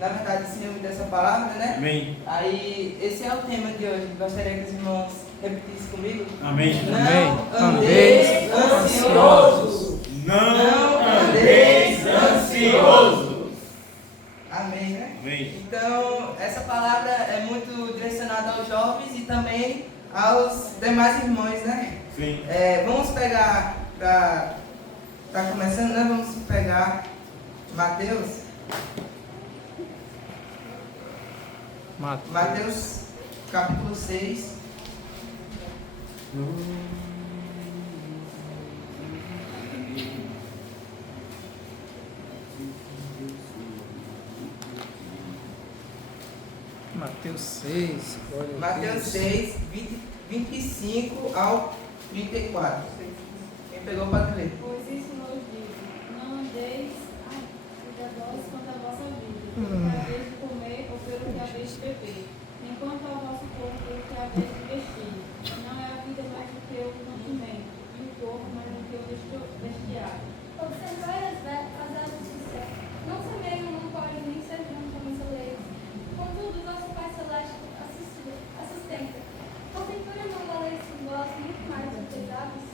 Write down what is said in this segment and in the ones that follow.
na verdade, o Senhor me deu essa palavra, né? Amém. Aí, esse é o tema de hoje. Gostaria que os irmãos repetissem comigo. Amém. Não andeis ansiosos. Não andeis ansiosos. Amém, né? Amém. Então, essa palavra é muito direcionada aos jovens e também aos demais irmãos, né? Sim. Vamos pegar, tá começando, né? Vamos pegar Mateus. Mateus capítulo 6. Mateus 6, glória a Mateus Deus. 6, 25 ao 34. Quem pegou pode ler. Pois isso nos diz, não andeis cuidadosos quanto à vossa vida, pelo que haveis de comer ou pelo que haveis de beber, nem quanto ao vosso corpo pelo que haveis de vestir. Não é a vida mais do que o mantimento, e o corpo mais do que o vestiário. Observai as velas do céu. Não semeiam, não colhem, nem servão como celeiros. Contudo, vosso Pai Celeste assistenta. Porventura não valeis vós muito mais do que as aves?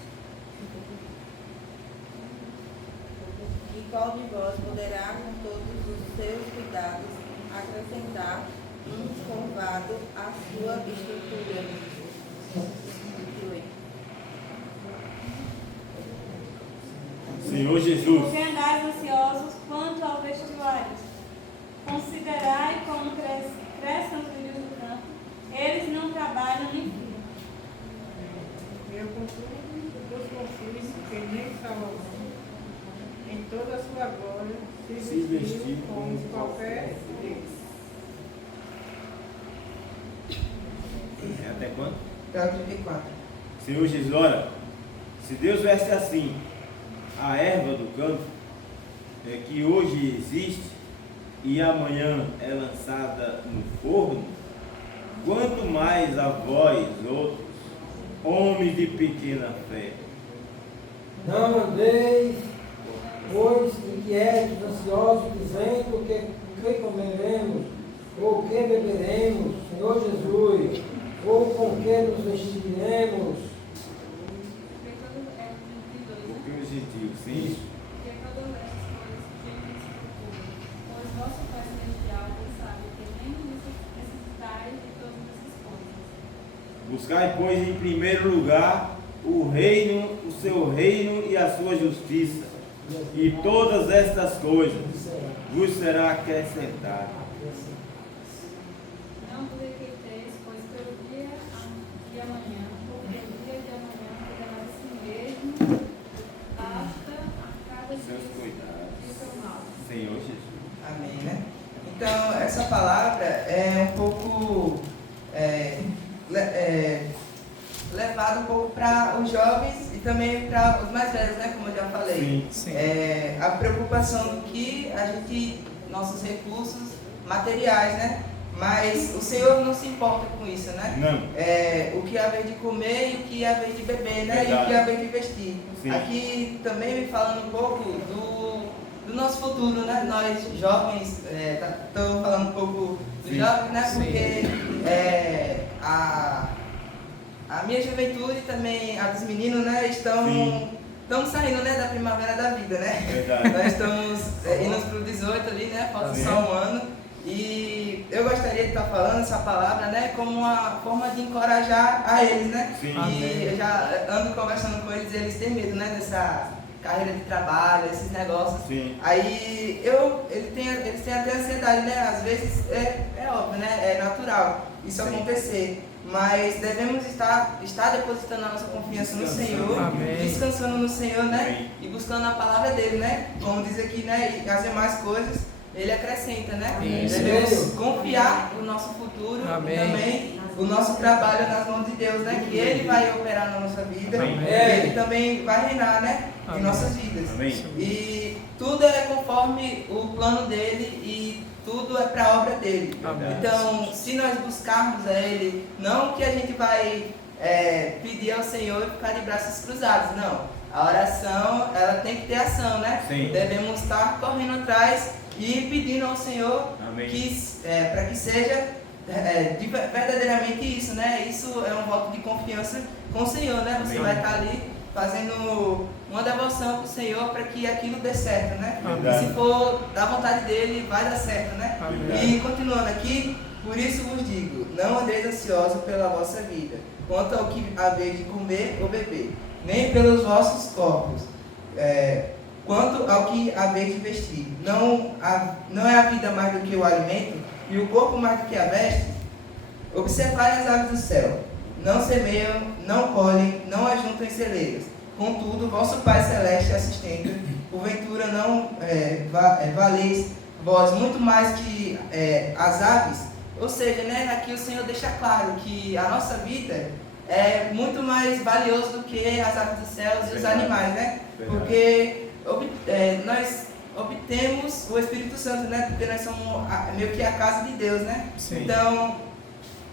E qual de vós poderá, com todos os seus cuidados, acrescentar um curvado à sua estrutura? Senhor Jesus. Porque andais ansiosos quanto ao vestuário. Considerai como crescem os lírios do campo, eles não trabalham nem fiam. Eu vos confirmo que nem Salomão, em toda a sua glória, se vestiu como qualquer deles. Até quando? Até o 34. Senhor Jesus, ora, se Deus veste assim a erva do campo, que hoje existe e amanhã é lançada no forno, quanto mais a vós outros, homens de pequena fé. Não andeis, pois, inquietos, ansiosos, dizendo o que comeremos, ou o que beberemos, Senhor Jesus, ou com que nos vestiremos. Porque os gentios, sim. Porque todas essas coisas quem se procura, pois vosso Pai Celestial sabe que nem necessitais de todas essas coisas. Buscai, pois, em primeiro lugar o reino, o seu reino e a sua justiça, e todas estas coisas vos será acrescentada. Não vos inquieteis, pois pelo dia de amanhã, porque o dia de amanhã cuidará de si mesmo, basta a cada dia Seus cuidados. de seu mal. Senhor Jesus. Amém, né? Então, essa palavra é um pouco levada um pouco para os jovens e também para os mais velhos, né? Como eu já falei. Sim. A preocupação do que a gente, nossos recursos materiais, né? Mas o Senhor não se importa com isso, né? Não. O que há vez de comer e o que há vez de beber, né? Verdade. E o que há vez de vestir. Sim. Aqui também me falando um pouco do nosso futuro, né? Nós jovens, estou falando um pouco dos Sim. jovens, né? Sim. Porque a minha juventude também, a dos meninos, né? Estamos saindo, né, da primavera da vida, né? Verdade. Nós estamos indo para o 18 ali, né? Falta só um ano. E eu gostaria de estar falando essa palavra, né, como uma forma de encorajar a eles, né? Sim. E eu já ando conversando com eles e eles têm medo, né, dessa carreira de trabalho, esses negócios. Sim. Aí eles têm até ansiedade, né? Às vezes é óbvio, né? É natural isso Sim. acontecer. Mas devemos estar depositando a nossa confiança no Senhor, Amém. descansando no Senhor, né? Amém. E buscando a palavra dele, né? Como diz aqui, né? E as demais coisas ele acrescenta, né? Isso. Devemos confiar o nosso futuro Amém. e também o nosso trabalho nas mãos de Deus, né? Que Ele vai operar na nossa vida Amém. e Ele também vai reinar, né? Em Amém. nossas vidas. Amém. E tudo é conforme o plano dele e tudo é para a obra dele. Amém. Então, se nós buscarmos a Ele, não que a gente vai pedir ao Senhor e ficar de braços cruzados, não. A oração, ela tem que ter ação, né? Sim. Devemos estar correndo atrás e pedindo ao Senhor para que seja verdadeiramente isso, né? Isso é um voto de confiança com o Senhor, né? Você vai estar ali fazendo uma devoção para o Senhor para que aquilo dê certo, né? E se for da vontade dele, vai dar certo, né? E continuando aqui, por isso vos digo, não andeis ansiosos pela vossa vida, quanto ao que haveis de comer ou beber, nem pelos vossos corpos, quanto ao que haveis de vestir. Não é a vida mais do que o alimento, e o corpo mais do que a veste? Observai as aves do céu, não semeiam, não colhem, não ajuntam em celeiros. Contudo, vosso Pai Celeste a sustenta. Porventura não valeis vós muito mais que as aves? Ou seja, né, aqui o Senhor deixa claro que a nossa vida é muito mais valioso do que as aves dos céus e os animais, né? Porque nós obtemos o Espírito Santo, né? Porque nós somos meio que a casa de Deus, né? Sim. Então,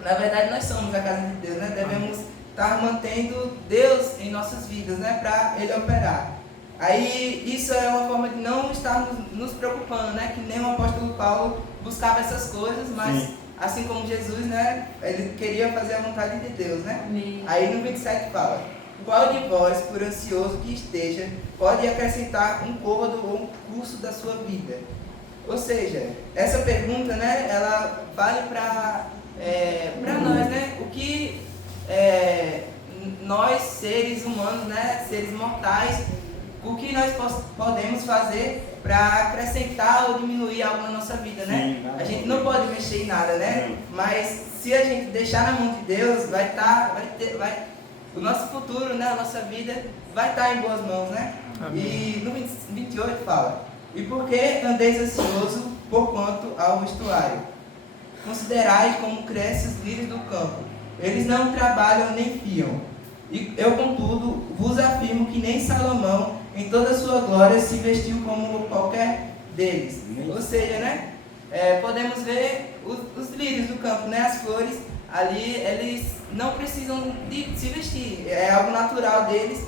na verdade, nós somos a casa de Deus, né? Devemos estar mantendo Deus em nossas vidas, né? Para Ele operar. Aí, isso é uma forma de não estarmos nos preocupando, né? Que nem o apóstolo Paulo buscava essas coisas, mas assim como Jesus, né? Ele queria fazer a vontade de Deus, né? Amém. Aí no 27 fala: qual de vós, por ansioso que esteja, pode acrescentar um côvado ou um curso da sua vida? Ou seja, essa pergunta, né, ela vale para nós, né? O que nós, seres humanos, né, seres mortais, o que nós podemos fazer para acrescentar ou diminuir algo na nossa vida, né? Sim, a gente não pode mexer em nada, né? Mas se a gente deixar na mão de Deus, o nosso futuro, né, a nossa vida vai estar em boas mãos, né? Amém. E no 28 fala: e por que andeis ansioso por quanto ao vestuário? Considerai como crescem os lírios do campo. Eles não trabalham nem fiam. E eu, contudo, vos afirmo que nem Salomão, em toda a sua glória, se vestiu como qualquer deles. Ou seja, né? Podemos ver os lírios do campo, né? As flores ali, eles não precisam de se vestir. É algo natural deles,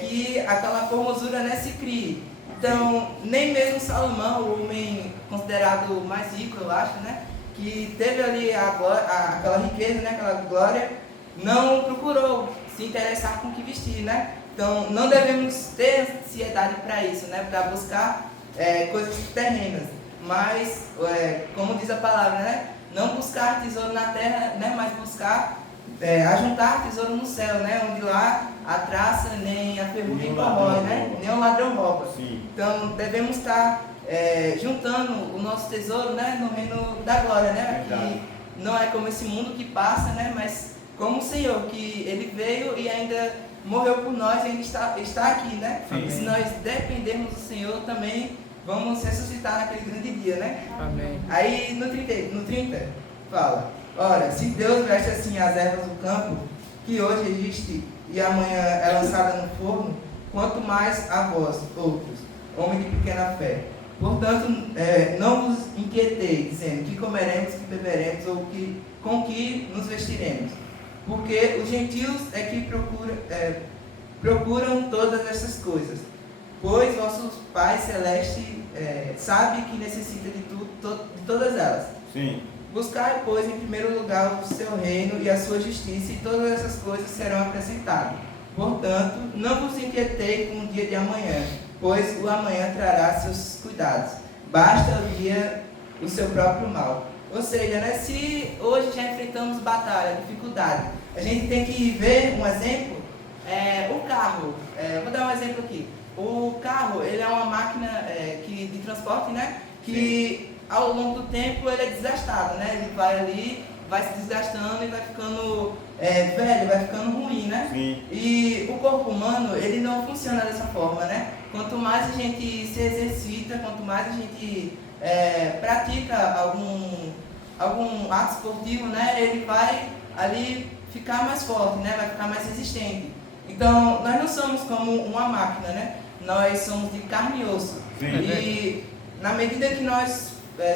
que aquela formosura, né, se crie. Então, nem mesmo Salomão, o homem considerado mais rico, eu acho, né? Que teve ali aquela riqueza, né? Aquela glória, não procurou se interessar com o que vestir, né? Então, não devemos ter ansiedade para isso, né? Para buscar coisas terrenas. Mas, como diz a palavra, né? Não buscar tesouro na terra, né? Mas buscar ajuntar tesouro no céu, né? Onde lá a traça nem a ferrugem corrói, né? Nem o ladrão rouba. Sim. Então, devemos estar juntando o nosso tesouro, né? No reino da glória, né? Que não é como esse mundo que passa, né? Mas como o Senhor, que Ele veio e ainda morreu por nós e ainda está aqui, né? Amém. E se nós dependermos do Senhor, também vamos ressuscitar naquele grande dia, né? Amém. Aí no 30 fala: ora, se Deus veste assim as ervas do campo, que hoje existe e amanhã é lançada no forno, quanto mais a vós, outros, homens de pequena fé. Portanto, não vos inquieteis, dizendo que comeremos, que beberemos, ou com que nos vestiremos. Porque os gentios é que procuram todas essas coisas. Pois vosso Pai Celeste sabe que necessita de todas elas. Sim. Buscai, pois, em primeiro lugar o seu reino e a sua justiça, e todas essas coisas serão acrescentadas. Portanto, não vos inquieteis com o dia de amanhã, pois o amanhã trará seus cuidados. Basta o dia o seu próprio mal. Ou seja, né, se hoje já enfrentamos batalha, dificuldade, a gente tem que ver um exemplo. O carro, vou dar um exemplo aqui. O carro, ele é uma máquina de transporte, né, que ao longo do tempo ele é desgastado, né? Ele vai ali, vai se desgastando e vai ficando velho, vai ficando ruim, né? Sim. E o corpo humano, ele não funciona dessa forma, né? Quanto mais a gente se exercita, quanto mais a gente pratica algum ato esportivo, né? Ele vai ali ficar mais forte, né? Vai ficar mais resistente. Então, nós não somos como uma máquina, né? Nós somos de carne e osso. Sim. E na medida que nós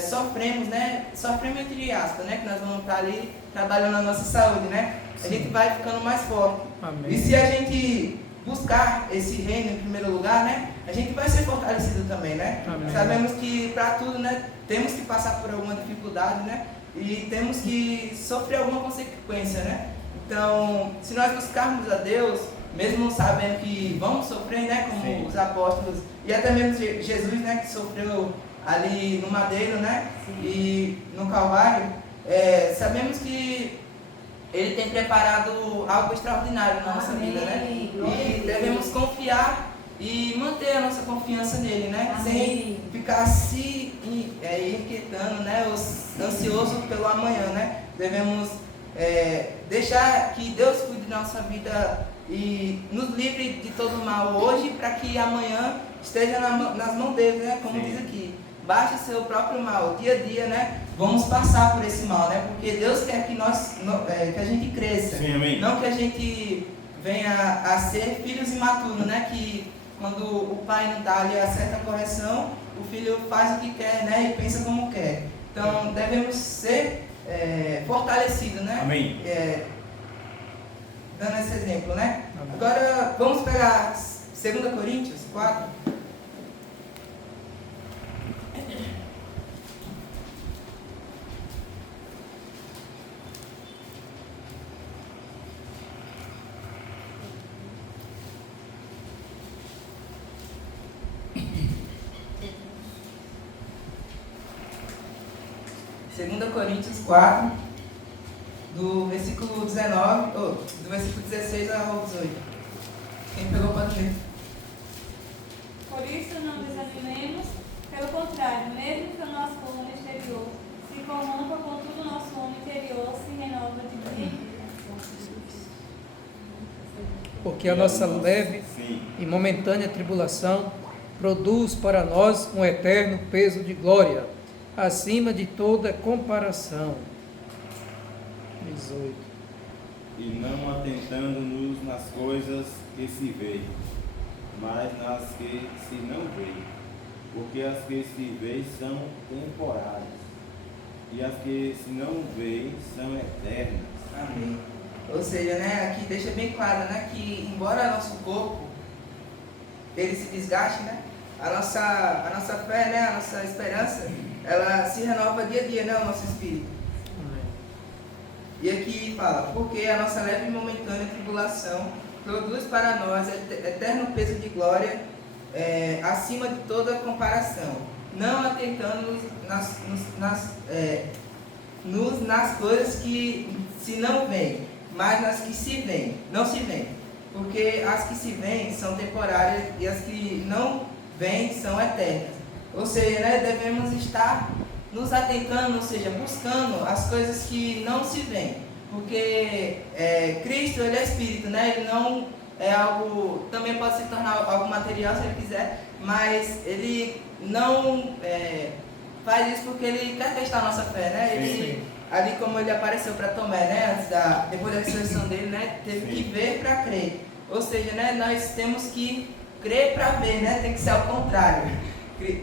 sofremos, né? Sofremos entre aspas, né? Que nós vamos estar ali trabalhando na nossa saúde, né? A gente vai ficando mais forte. Amém. E se a gente buscar esse reino em primeiro lugar, né? A a gente vai ser fortalecido também, né? Amém. Sabemos que para tudo, né, temos que passar por alguma dificuldade, né? E temos que sofrer alguma consequência, né? Então, se nós buscarmos a Deus, mesmo sabendo que vamos sofrer, né, como Sim. os apóstolos, e até mesmo Jesus, né, que sofreu ali no madeiro, né, e no Calvário, sabemos que Ele tem preparado algo extraordinário na nossa vida, né? E devemos confiar e manter a nossa confiança nele, né? Sem ficar se inquietando, né? Ansioso pelo amanhã, né? Devemos deixar que Deus cuide da nossa vida e nos livre de todo mal hoje, para que amanhã esteja nas mãos dele, né? Como diz aqui, baixe seu próprio mal, dia a dia, né? Vamos passar por esse mal, né? Porque Deus quer que que a gente cresça. Sim, amém. Não que a gente venha a ser filhos imaturos, né? Que quando o pai não dá ali a certa correção, o filho faz o que quer, né? E pensa como quer. Então, devemos ser fortalecidos, né? Amém. Dando esse exemplo, né? Amém. Agora, vamos pegar 2 Coríntios 4. Segunda Coríntios 4, do versículo 19, do versículo 16 ao 18. Quem pegou pode ler. Por isso não desanimemos, pelo contrário, mesmo que o nosso homem exterior se corrompa, contudo o nosso homem interior se renova de dia em dia. Porque a nossa leve Sim. e momentânea tribulação produz para nós um eterno peso de glória, acima de toda comparação. 18. E não atentando-nos nas coisas que se veem, mas nas que se não veem. Porque as que se veem são temporárias, e as que se não veem são eternas. Amém. Ou seja, né, aqui deixa bem claro, né, que embora nosso corpo ele se desgaste, né, a nossa fé, né, a nossa esperança, ela se renova dia a dia, né, o nosso espírito. E aqui fala, porque a nossa leve e momentânea tribulação produz para nós eterno peso de glória, acima de toda comparação, não atentando-nos nas coisas que se não veem, mas nas que se veem, não se veem. Porque as que se veem são temporárias e as que não veem são eternas. Ou seja, né, devemos estar nos atentando, ou seja, buscando as coisas que não se veem. Porque Cristo, ele é Espírito, né? Ele não é algo, também pode se tornar algo material se ele quiser, mas ele não faz isso porque ele quer testar a nossa fé, né? Ele, ali como ele apareceu para Tomé, né? Depois da ressurreição dele, né? Teve que ver para crer. Ou seja, né? Nós temos que crer para ver, né? Tem que ser ao contrário.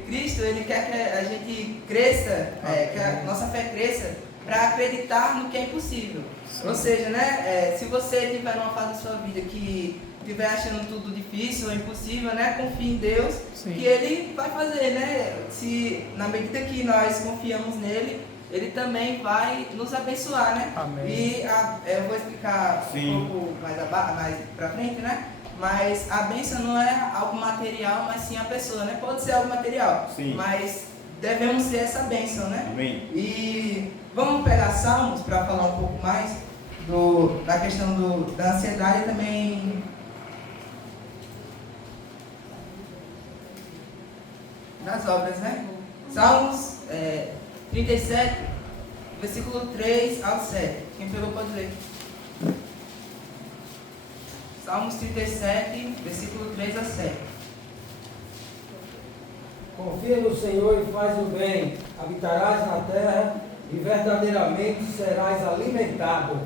Cristo, ele quer que a gente cresça, que a nossa fé cresça para acreditar no que é impossível. Sim. Ou seja, né, se você estiver numa fase da sua vida que estiver achando tudo difícil ou impossível, né, confie em Deus. Sim. Que Ele vai fazer, né? Se na medida que nós confiamos nele, Ele também vai nos abençoar, né? Amém. E eu vou explicar um pouco mais para frente, né? Mas a bênção não é algo material, mas sim a pessoa, né? Pode ser algo material, sim, mas devemos ser essa bênção, né? Amém. E vamos pegar Salmos para falar um pouco mais da questão da ansiedade e também das obras, né? Salmos 37, versículo 3 ao 7. Quem pegou pode ler. Salmos 37, versículo 3 a 7. Confia no Senhor e faz o bem, habitarás na terra e verdadeiramente serás alimentado.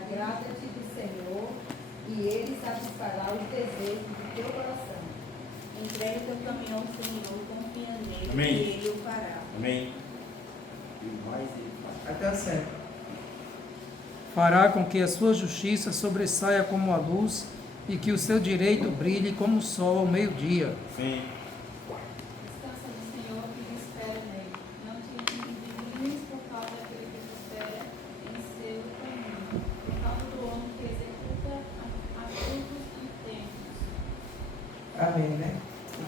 Agrada-te do Senhor e Ele satisfará os desejos do teu coração. Entrega o teu caminho ao Senhor, confia nele, Amém, e Ele o fará. Amém. Até o 7. Fará com que a sua justiça sobressaia como a luz e que o seu direito brilhe como o sol ao meio-dia. Sim. Descansa no Senhor e espera nele. Não te indignes por causa daquele que prospera em seu caminho, por causa do homem que executa astutos intentos. Amém, né?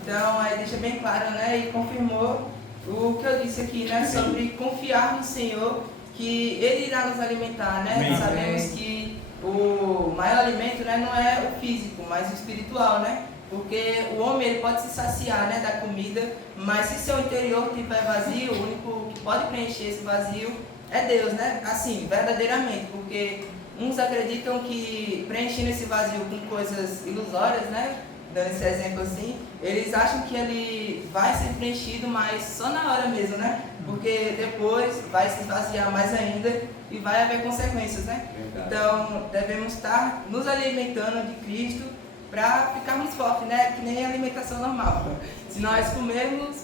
Então, aí deixa bem claro, né? E confirmou o que eu disse aqui, né? Sobre confiar no Senhor, que Ele irá nos alimentar, né? Amém. Sabemos que o maior alimento, né, não é o físico, mas o espiritual, né? Porque o homem ele pode se saciar, né, da comida, mas se seu interior estiver vazio, o único que pode preencher esse vazio é Deus, né? Assim, verdadeiramente, porque uns acreditam que preenchendo esse vazio com coisas ilusórias, né? Dando esse exemplo assim, eles acham que ele vai ser preenchido, mas só na hora mesmo, né? Porque depois vai se esvaziar mais ainda e vai haver consequências, né? Verdade. Então, devemos estar nos alimentando de Cristo para ficarmos fortes, né? Que nem a alimentação normal. Se nós comermos,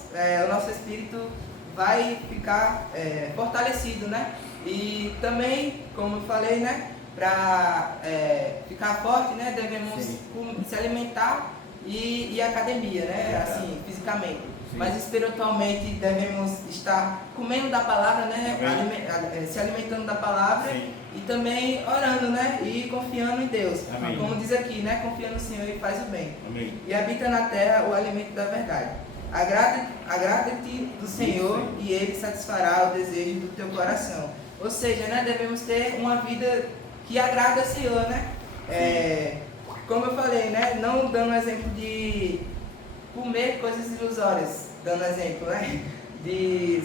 o nosso espírito vai ficar fortalecido, né? E também, como eu falei, né? Para ficar forte, né? Devemos se alimentar e ir à academia, né? Assim, fisicamente. Sim. Mas espiritualmente devemos estar comendo da palavra, né? Se alimentando da palavra. Sim. E também orando, né? E confiando em Deus. Amém. Como diz aqui, né? Confia no Senhor e faz o bem. Amém. E habita na terra o alimento da verdade. Agrada-te do Senhor e Ele satisfará o desejo do teu coração. Ou seja, né? Devemos ter uma vida que agrada ao Senhor, né? Como eu falei, né? Não dando exemplo de comer coisas ilusórias, dando exemplo, né? De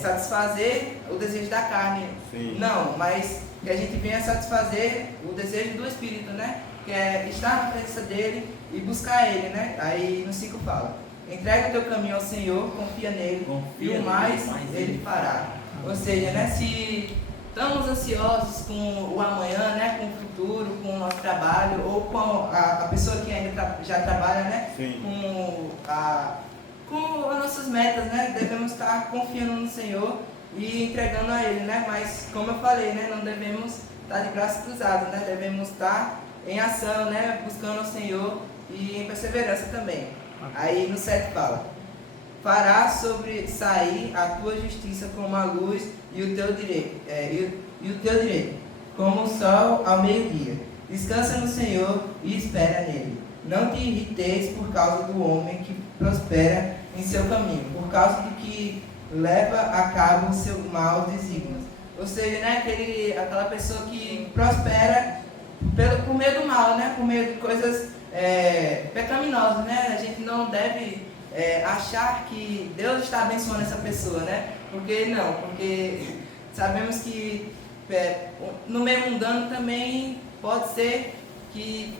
satisfazer o desejo da carne. Sim. Não, mas que a gente venha satisfazer o desejo do Espírito, né? Que é estar na presença dele e buscar ele, né? Aí no 5 fala: entrega o teu caminho ao Senhor, confia nele, e o mais ele fará. Ou seja, né? Se estamos ansiosos com o amanhã, né? Com o futuro, com o nosso trabalho, ou com a pessoa que ainda já trabalha, né? Sim. Com as nossas metas, né? Devemos estar confiando no Senhor e entregando a Ele, né? Mas, como eu falei, né? Não devemos estar de braços cruzados, né? Devemos estar em ação, né? Buscando o Senhor e em perseverança também. Aí no 7 fala: fará sobressair a tua justiça como a luz e o teu direito, e o teu direito como o sol ao meio-dia. Descansa no Senhor e espera nele. Não te irriteis por causa do homem que prospera em seu caminho, por causa do que leva a cabo os seus maus desígnios. Ou seja, né, aquela pessoa que prospera por meio do mal, né, por meio de coisas pecaminosas, né? A gente não deve achar que Deus está abençoando essa pessoa, né? Porque sabemos que no meio mundano também pode ser que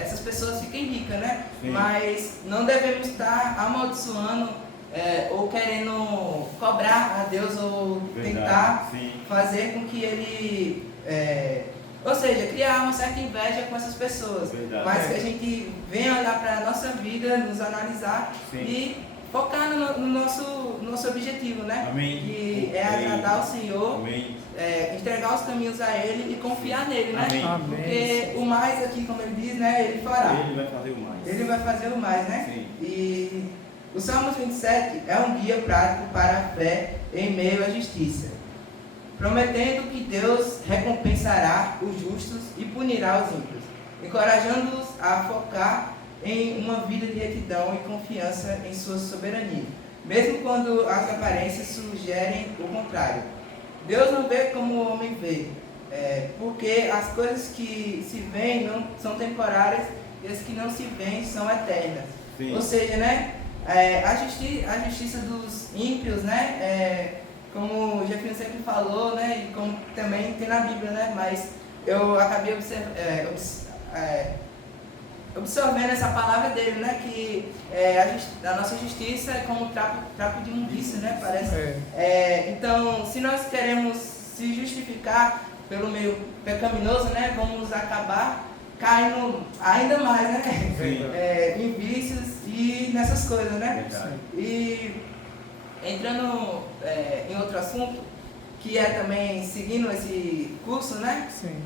essas pessoas fiquem ricas, né? Sim. Mas não devemos estar amaldiçoando ou querendo cobrar a Deus ou tentar fazer com que ele... ou seja, criar uma certa inveja com essas pessoas. Verdade. Mas que a gente venha olhar para a nossa vida, nos analisar e focar no nosso objetivo, né? Amém. Que é agradar ao Senhor, Amém. entregar os caminhos a Ele e confiar nele, né? Amém. Porque o mais aqui, como ele diz, né? Ele fará. Ele vai fazer o mais. Ele vai fazer o mais, né? Sim. E o Salmos 27 é um guia prático para a fé em meio à justiça, prometendo que Deus recompensará os justos e punirá os ímpios, encorajando-os a focar em uma vida de retidão e confiança em sua soberania, mesmo quando as aparências sugerem o contrário. Deus não vê como o homem vê, porque as coisas que se veem não são temporárias e as que não se veem são eternas. Sim. Ou seja, né, a justiça dos ímpios, né, como o Jefferson sempre falou, né, e como também tem na Bíblia, né, mas eu acabei absorvendo essa palavra dele, né, que a nossa justiça é como trapo de imundícia, né, parece. Então, se nós queremos se justificar pelo meio pecaminoso, né, vamos acabar caindo ainda mais, né, em vícios e nessas coisas, né. Verdade. E entrando em outro assunto, que é também seguindo esse curso, né, Sim.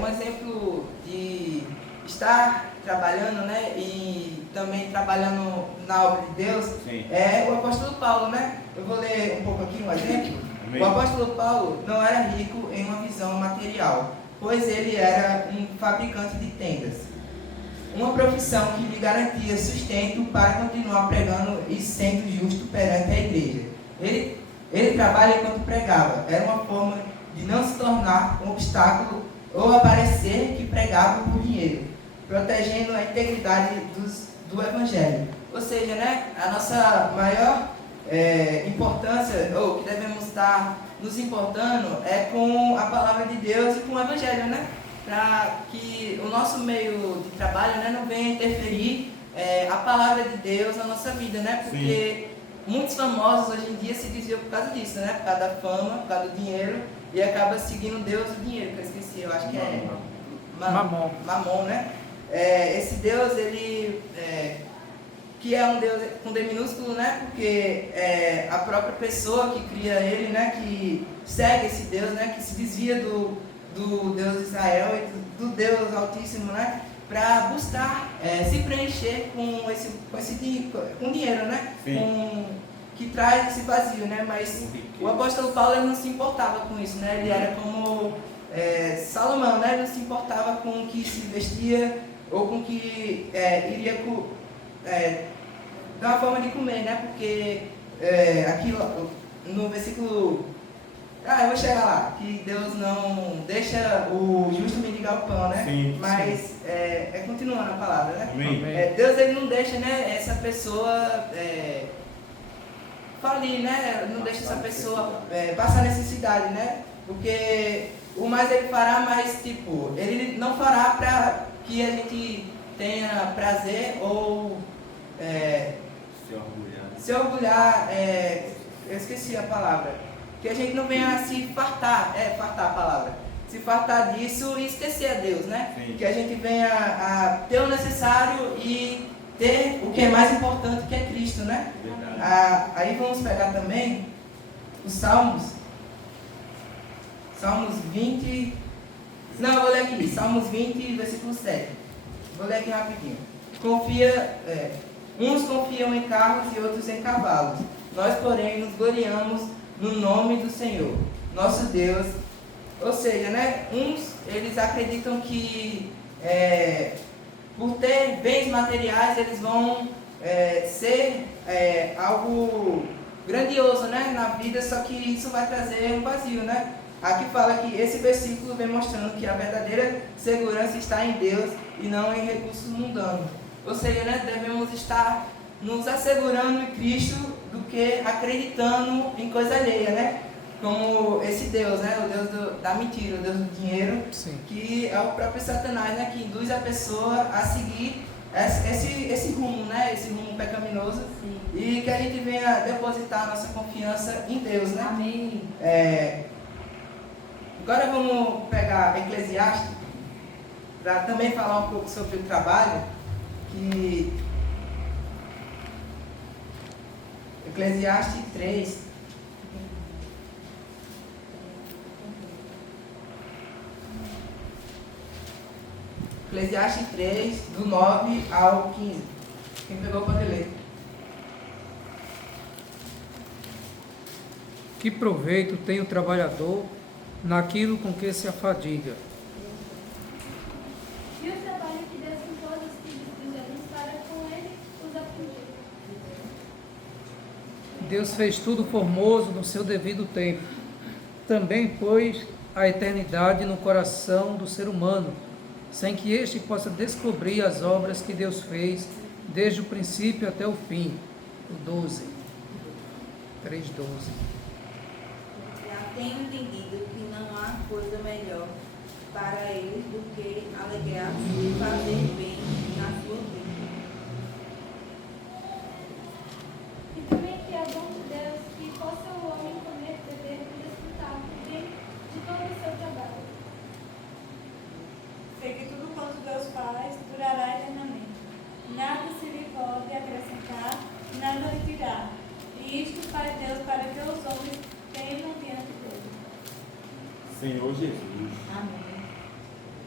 um exemplo de estar trabalhando, né? E também trabalhando na obra de Deus, Sim. é o apóstolo Paulo, né? Eu vou ler um pouco aqui um exemplo. Amém. O apóstolo Paulo não era rico em uma visão material, pois ele era um fabricante de tendas. Uma profissão que lhe garantia sustento para continuar pregando e sendo justo perante a igreja. Ele trabalha enquanto pregava. Era uma forma de não se tornar um obstáculo ou aparecer que pregava por dinheiro, protegendo a integridade do evangelho. Ou seja, né, a nossa maior importância, ou que devemos estar nos importando, é com a palavra de Deus e com o evangelho, né? Para que o nosso meio de trabalho, né, não venha interferir a palavra de Deus na nossa vida, né? Porque muitos famosos hoje em dia se desviam por causa disso, né? Por causa da fama, por causa do dinheiro, e acaba seguindo Deus e o dinheiro, que eu esqueci, eu acho que é Mamon, né? Esse Deus, ele que é um Deus com D minúsculo, né? Porque a própria pessoa que cria ele, né? Que segue esse Deus, né? Que se desvia do Deus de Israel e do Deus Altíssimo, né? Para buscar se preencher com dinheiro, né? Que traz esse vazio, né? Mas o apóstolo Paulo ele não se importava com isso, né? Ele era como Salomão, né? Ele não se importava com o que se vestia ou com o que iria dar uma forma de comer, né? Porque aqui no versículo... eu vou chegar lá, que Deus não deixa o justo mendigar o pão, né? Sim, mas continuando a palavra, né? Amém. Deus ele não deixa, né, essa pessoa falir, né? Não deixa essa pessoa passar necessidade, né? Porque o mais ele fará, mas tipo, ele não fará para que a gente tenha prazer ou se orgulhar, eu esqueci a palavra. Que a gente não venha se fartar, fartar a palavra, se fartar disso e esquecer a Deus, né? Sim. Que a gente venha a ter o necessário e ter o que é mais importante, que é Cristo, né? Aí vamos pegar também os Salmos 20, não, eu vou ler aqui, Salmos 20, versículo 7, vou ler aqui rapidinho. Uns confiam em carros e outros em cavalos, nós porém nos gloriamos no nome do Senhor, nosso Deus. Ou seja, né, uns eles acreditam que por ter bens materiais eles vão ser algo grandioso, né, na vida, só que isso vai trazer um vazio, né? Aqui fala que esse versículo vem mostrando que a verdadeira segurança está em Deus e não em recursos mundanos. Ou seja, né, devemos estar nos assegurando em Cristo do que acreditando em coisa alheia, né? Como esse Deus, né? O Deus da mentira, o Deus do dinheiro. Sim. Que é o próprio Satanás, né? Que induz a pessoa a seguir esse rumo, né? Esse rumo pecaminoso. Sim. E que a gente venha depositar a nossa confiança em Deus, né? Amém. Agora vamos pegar Eclesiastes para também falar um pouco sobre o trabalho, que Eclesiastes 3. Eclesiastes 3, do 9 ao 15. Quem pegou pode ler. Que proveito tem o trabalhador naquilo com que se afadiga? E o trabalho que Deus impôs aos filhos de Jesus para com ele os afligir. Deus fez tudo formoso no seu devido tempo. Também pôs a eternidade no coração do ser humano, sem que este possa descobrir as obras que Deus fez desde o princípio até o fim. O 12. 3:12. Já tenho entendido que não há coisa melhor para eles do que alegrar-se e fazer bem na sua vida. E também que é bom de Deus que possa o homem comer, beber e desfrutar de todo o seu trabalho. Sei que tudo quanto Deus faz durará eternamente. Nada se lhe pode acrescentar, nada retirar. E isto faz Deus para que os homens temam diante dele. Senhor Jesus. Amém.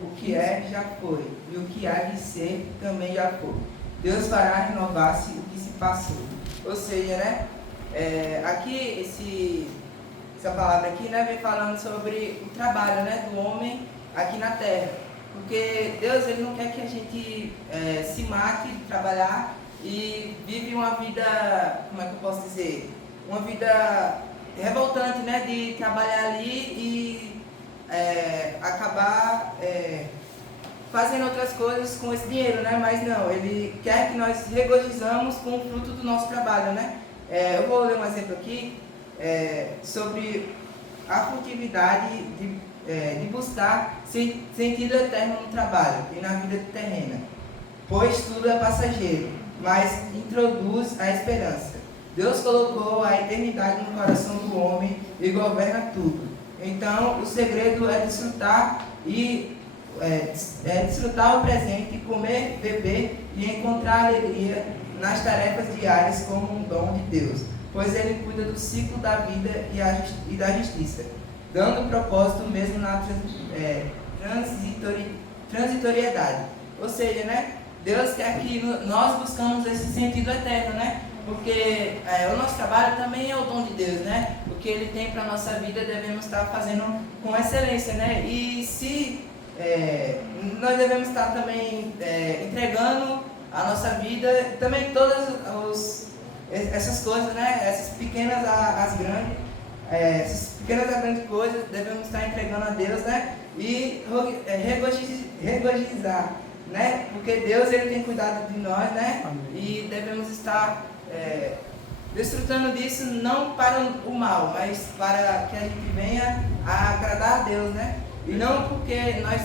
o que é já foi, e o que há de ser também já foi. Deus fará renovar-se o que se passou. Ou seja, né, aqui essa palavra aqui, né, vem falando sobre o trabalho, né, do homem aqui na terra. Porque Deus, ele não quer que a gente se mate de trabalhar e vive uma vida, como é que eu posso dizer? Uma vida revoltante, né, de trabalhar ali e acabar fazendo outras coisas com esse dinheiro, né? Mas não, ele quer que nós regozijamos com o fruto do nosso trabalho, né? Eu vou ler um exemplo aqui sobre a furtividade de buscar sentido eterno no trabalho e na vida terrena. Pois tudo é passageiro, mas introduz a esperança. Deus colocou a eternidade no coração do homem e governa tudo. Então, o segredo é desfrutar desfrutar o presente, comer, beber e encontrar alegria nas tarefas diárias como um dom de Deus, pois Ele cuida do ciclo da vida e da justiça, dando propósito mesmo na transitoriedade. Ou seja, né, Deus quer que nós buscamos esse sentido eterno, né? Porque o nosso trabalho também é o dom de Deus, né? O que Ele tem para a nossa vida devemos estar fazendo com excelência, né? E se nós devemos estar também entregando a nossa vida, também todas essas coisas, né? Essas pequenas às grandes, essas pequenas às grandes coisas devemos estar entregando a Deus, né? E regozijar, né? Porque Deus, Ele tem cuidado de nós, né? Amém. E devemos estar desfrutando disso não para o mal, mas para que a gente venha a agradar a Deus, né? E não porque nós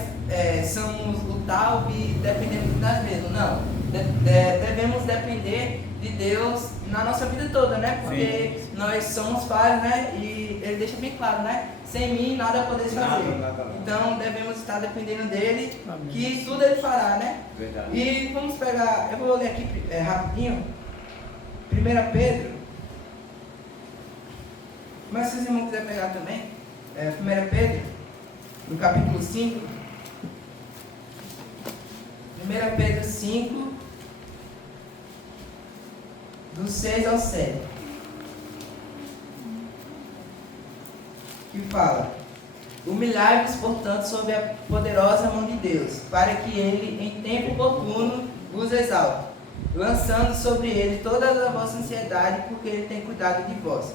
somos o tal e dependemos de nós mesmos, não. Devemos depender de Deus na nossa vida toda, né? Porque nós somos falhos, né? E Ele deixa bem claro, né? Sem mim nada podeis fazer. Nada. Então devemos estar dependendo dele, amém, que tudo Ele fará, né? Verdade. E vamos pegar, eu vou ler aqui rapidinho, 1 Pedro, mas se os irmãos quiserem pegar também, 1 Pedro, no capítulo 5, 1 Pedro 5, do 6 ao 7, que fala: humilhai-vos, portanto, sob a poderosa mão de Deus, para que Ele, em tempo oportuno, vos exalte, lançando sobre Ele toda a vossa ansiedade, porque Ele tem cuidado de vós.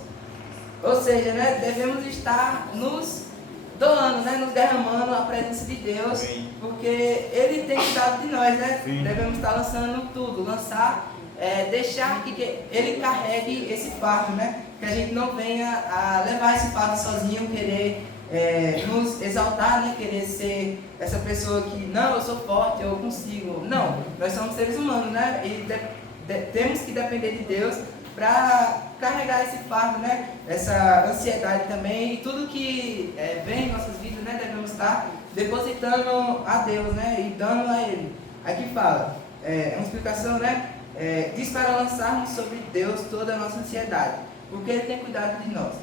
Ou seja, né, devemos estar nos doando, né, nos derramando a presença de Deus, sim, porque Ele tem cuidado de nós, né? Sim. Devemos estar lançando tudo, deixar que Ele carregue esse fardo, né? Que a gente não venha a levar esse fardo sozinho, querer nos exaltar, né? Querer ser essa pessoa que, não, eu sou forte, eu consigo. Não, nós somos seres humanos, né? E temos que depender de Deus para carregar esse fardo, né? Essa ansiedade também, e tudo que vem em nossas vidas, né? Devemos estar depositando a Deus, né? E dando a Ele. Aqui fala, uma explicação, né? Diz para lançarmos sobre Deus toda a nossa ansiedade, porque Ele tem cuidado de nós,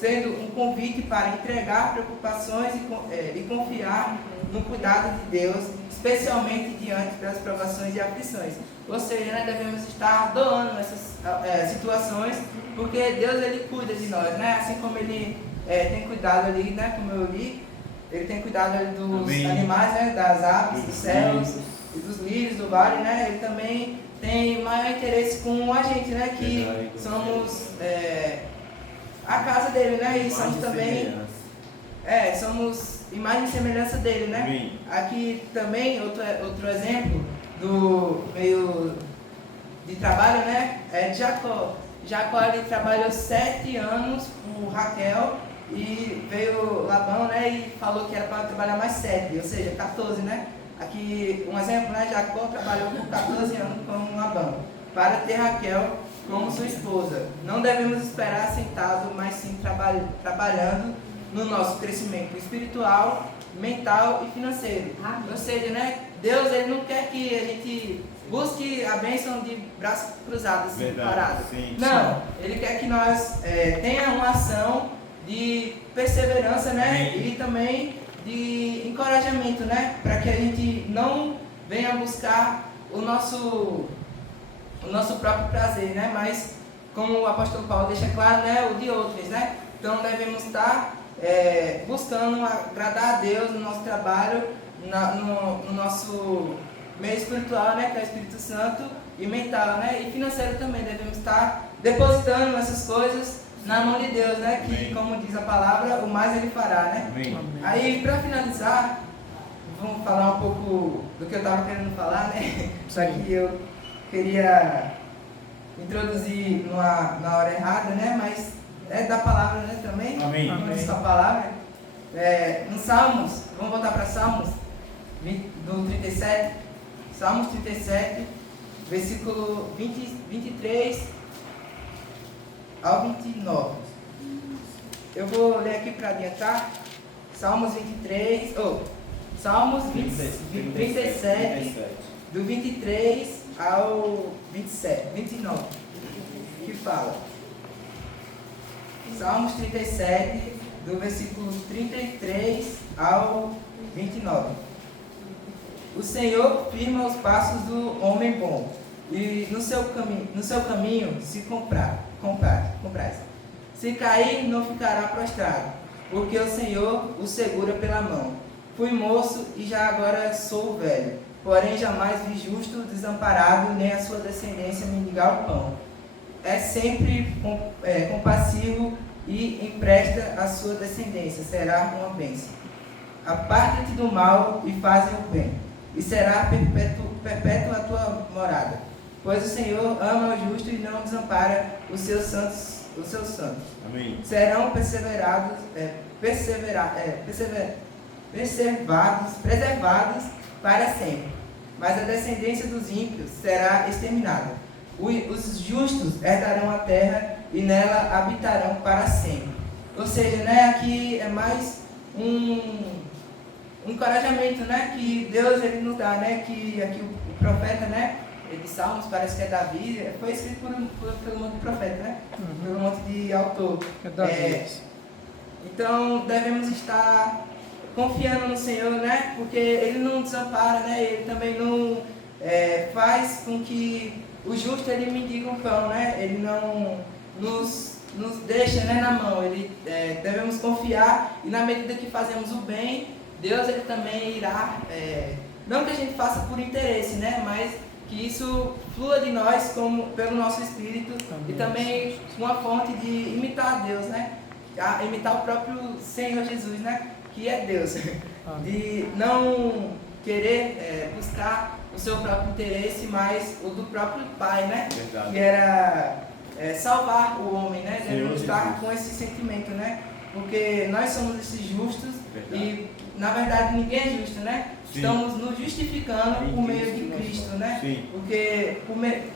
sendo um convite para entregar preocupações e confiar no cuidado de Deus, especialmente diante das provações e aflições. Ou seja, né, devemos estar doando essas situações, porque Deus, Ele cuida de nós, né? Assim como Ele tem cuidado ali, né? Como eu li, Ele tem cuidado ali dos animais, né? Das aves, dos céus e dos lírios do vale, né? Ele também tem maior interesse com a gente, né? Que somos a casa dele, né? E somos também somos imagem e semelhança dele, né? Sim. Aqui também outro exemplo do meio de trabalho, né? É de Jacó. Jacó, ele trabalhou 7 anos com Raquel e veio Labão, né? E falou que era para trabalhar mais 7, ou seja, 14, né? Aqui um exemplo, né? Jacó trabalhou por 14 anos com Labão para ter Raquel como sua esposa. Não devemos esperar sentado, mas sim trabalhando no nosso crescimento espiritual, mental e financeiro. Ou seja, né? Deus, Ele não quer que a gente busque a bênção de braços cruzados, assim, parados. Não, Ele quer que nós tenhamos uma ação de perseverança, né? E também de encorajamento, né? Para que a gente não venha buscar o nosso próprio prazer, né? Mas, como o apóstolo Paulo deixa claro, né? O de outros, né? Então, devemos estar buscando agradar a Deus no nosso trabalho, no nosso meio espiritual, né? Que é o Espírito Santo, e mental, né? E financeiro também. Devemos estar depositando essas coisas na mão de Deus, né? Que, como diz a palavra, o mais Ele fará, né? Amém. Aí, para finalizar, vamos falar um pouco do que eu estava querendo falar, né? Só que eu queria introduzir na hora errada, né? Mas é da palavra, né? Também. Amém. Vamos a palavra. No Salmos, vamos voltar para Salmos, do 37. Salmos 37, versículo 23 ao 29. Eu vou ler aqui para adiantar. Salmos 23, Salmos 37, do 23 ao 29, que fala. Salmos 37, do versículo 33 ao 29. O Senhor firma os passos do homem bom, e no seu caminho se compraz. Se cair, não ficará prostrado, porque o Senhor o segura pela mão. Fui moço e já agora sou velho, porém jamais vi justo desamparado, nem a sua descendência mendigar o pão. É sempre compassivo e empresta a sua descendência, será uma bênção. Aparta-te do mal e faze o bem, e será perpétua a tua morada. Pois o Senhor ama o justo e não desampara os seus santos. Amém. Serão preservados para sempre. Mas a descendência dos ímpios será exterminada. Os justos herdarão a terra e nela habitarão para sempre. Ou seja, né, aqui é mais um encorajamento, né, que Deus ele nos dá, né, que aqui o profeta, né, de Salmos, parece que é Davi, foi escrito pelo monte de profeta, né? Pelo monte de autor. Então devemos estar confiando no Senhor, né? Porque Ele não desampara, né? Ele também não faz com que o justo ele mendiga o pão, né? Ele não nos deixa, né, na mão. Devemos confiar, e na medida que fazemos o bem, Deus ele também irá, não que a gente faça por interesse, né? Mas que isso flua de nós como pelo nosso espírito. Amém. E também uma fonte de imitar a Deus, né? Imitar o próprio Senhor Jesus, né? Que é Deus. Amém. De não querer buscar o seu próprio interesse, mas o do próprio Pai, né? Verdade. Que era salvar o homem, né? Devemos estar com esse sentimento, né? Porque nós somos esses justos. Verdade. E na verdade ninguém é justo, né? Sim. Estamos nos justificando por meio de Cristo, né? Sim. Porque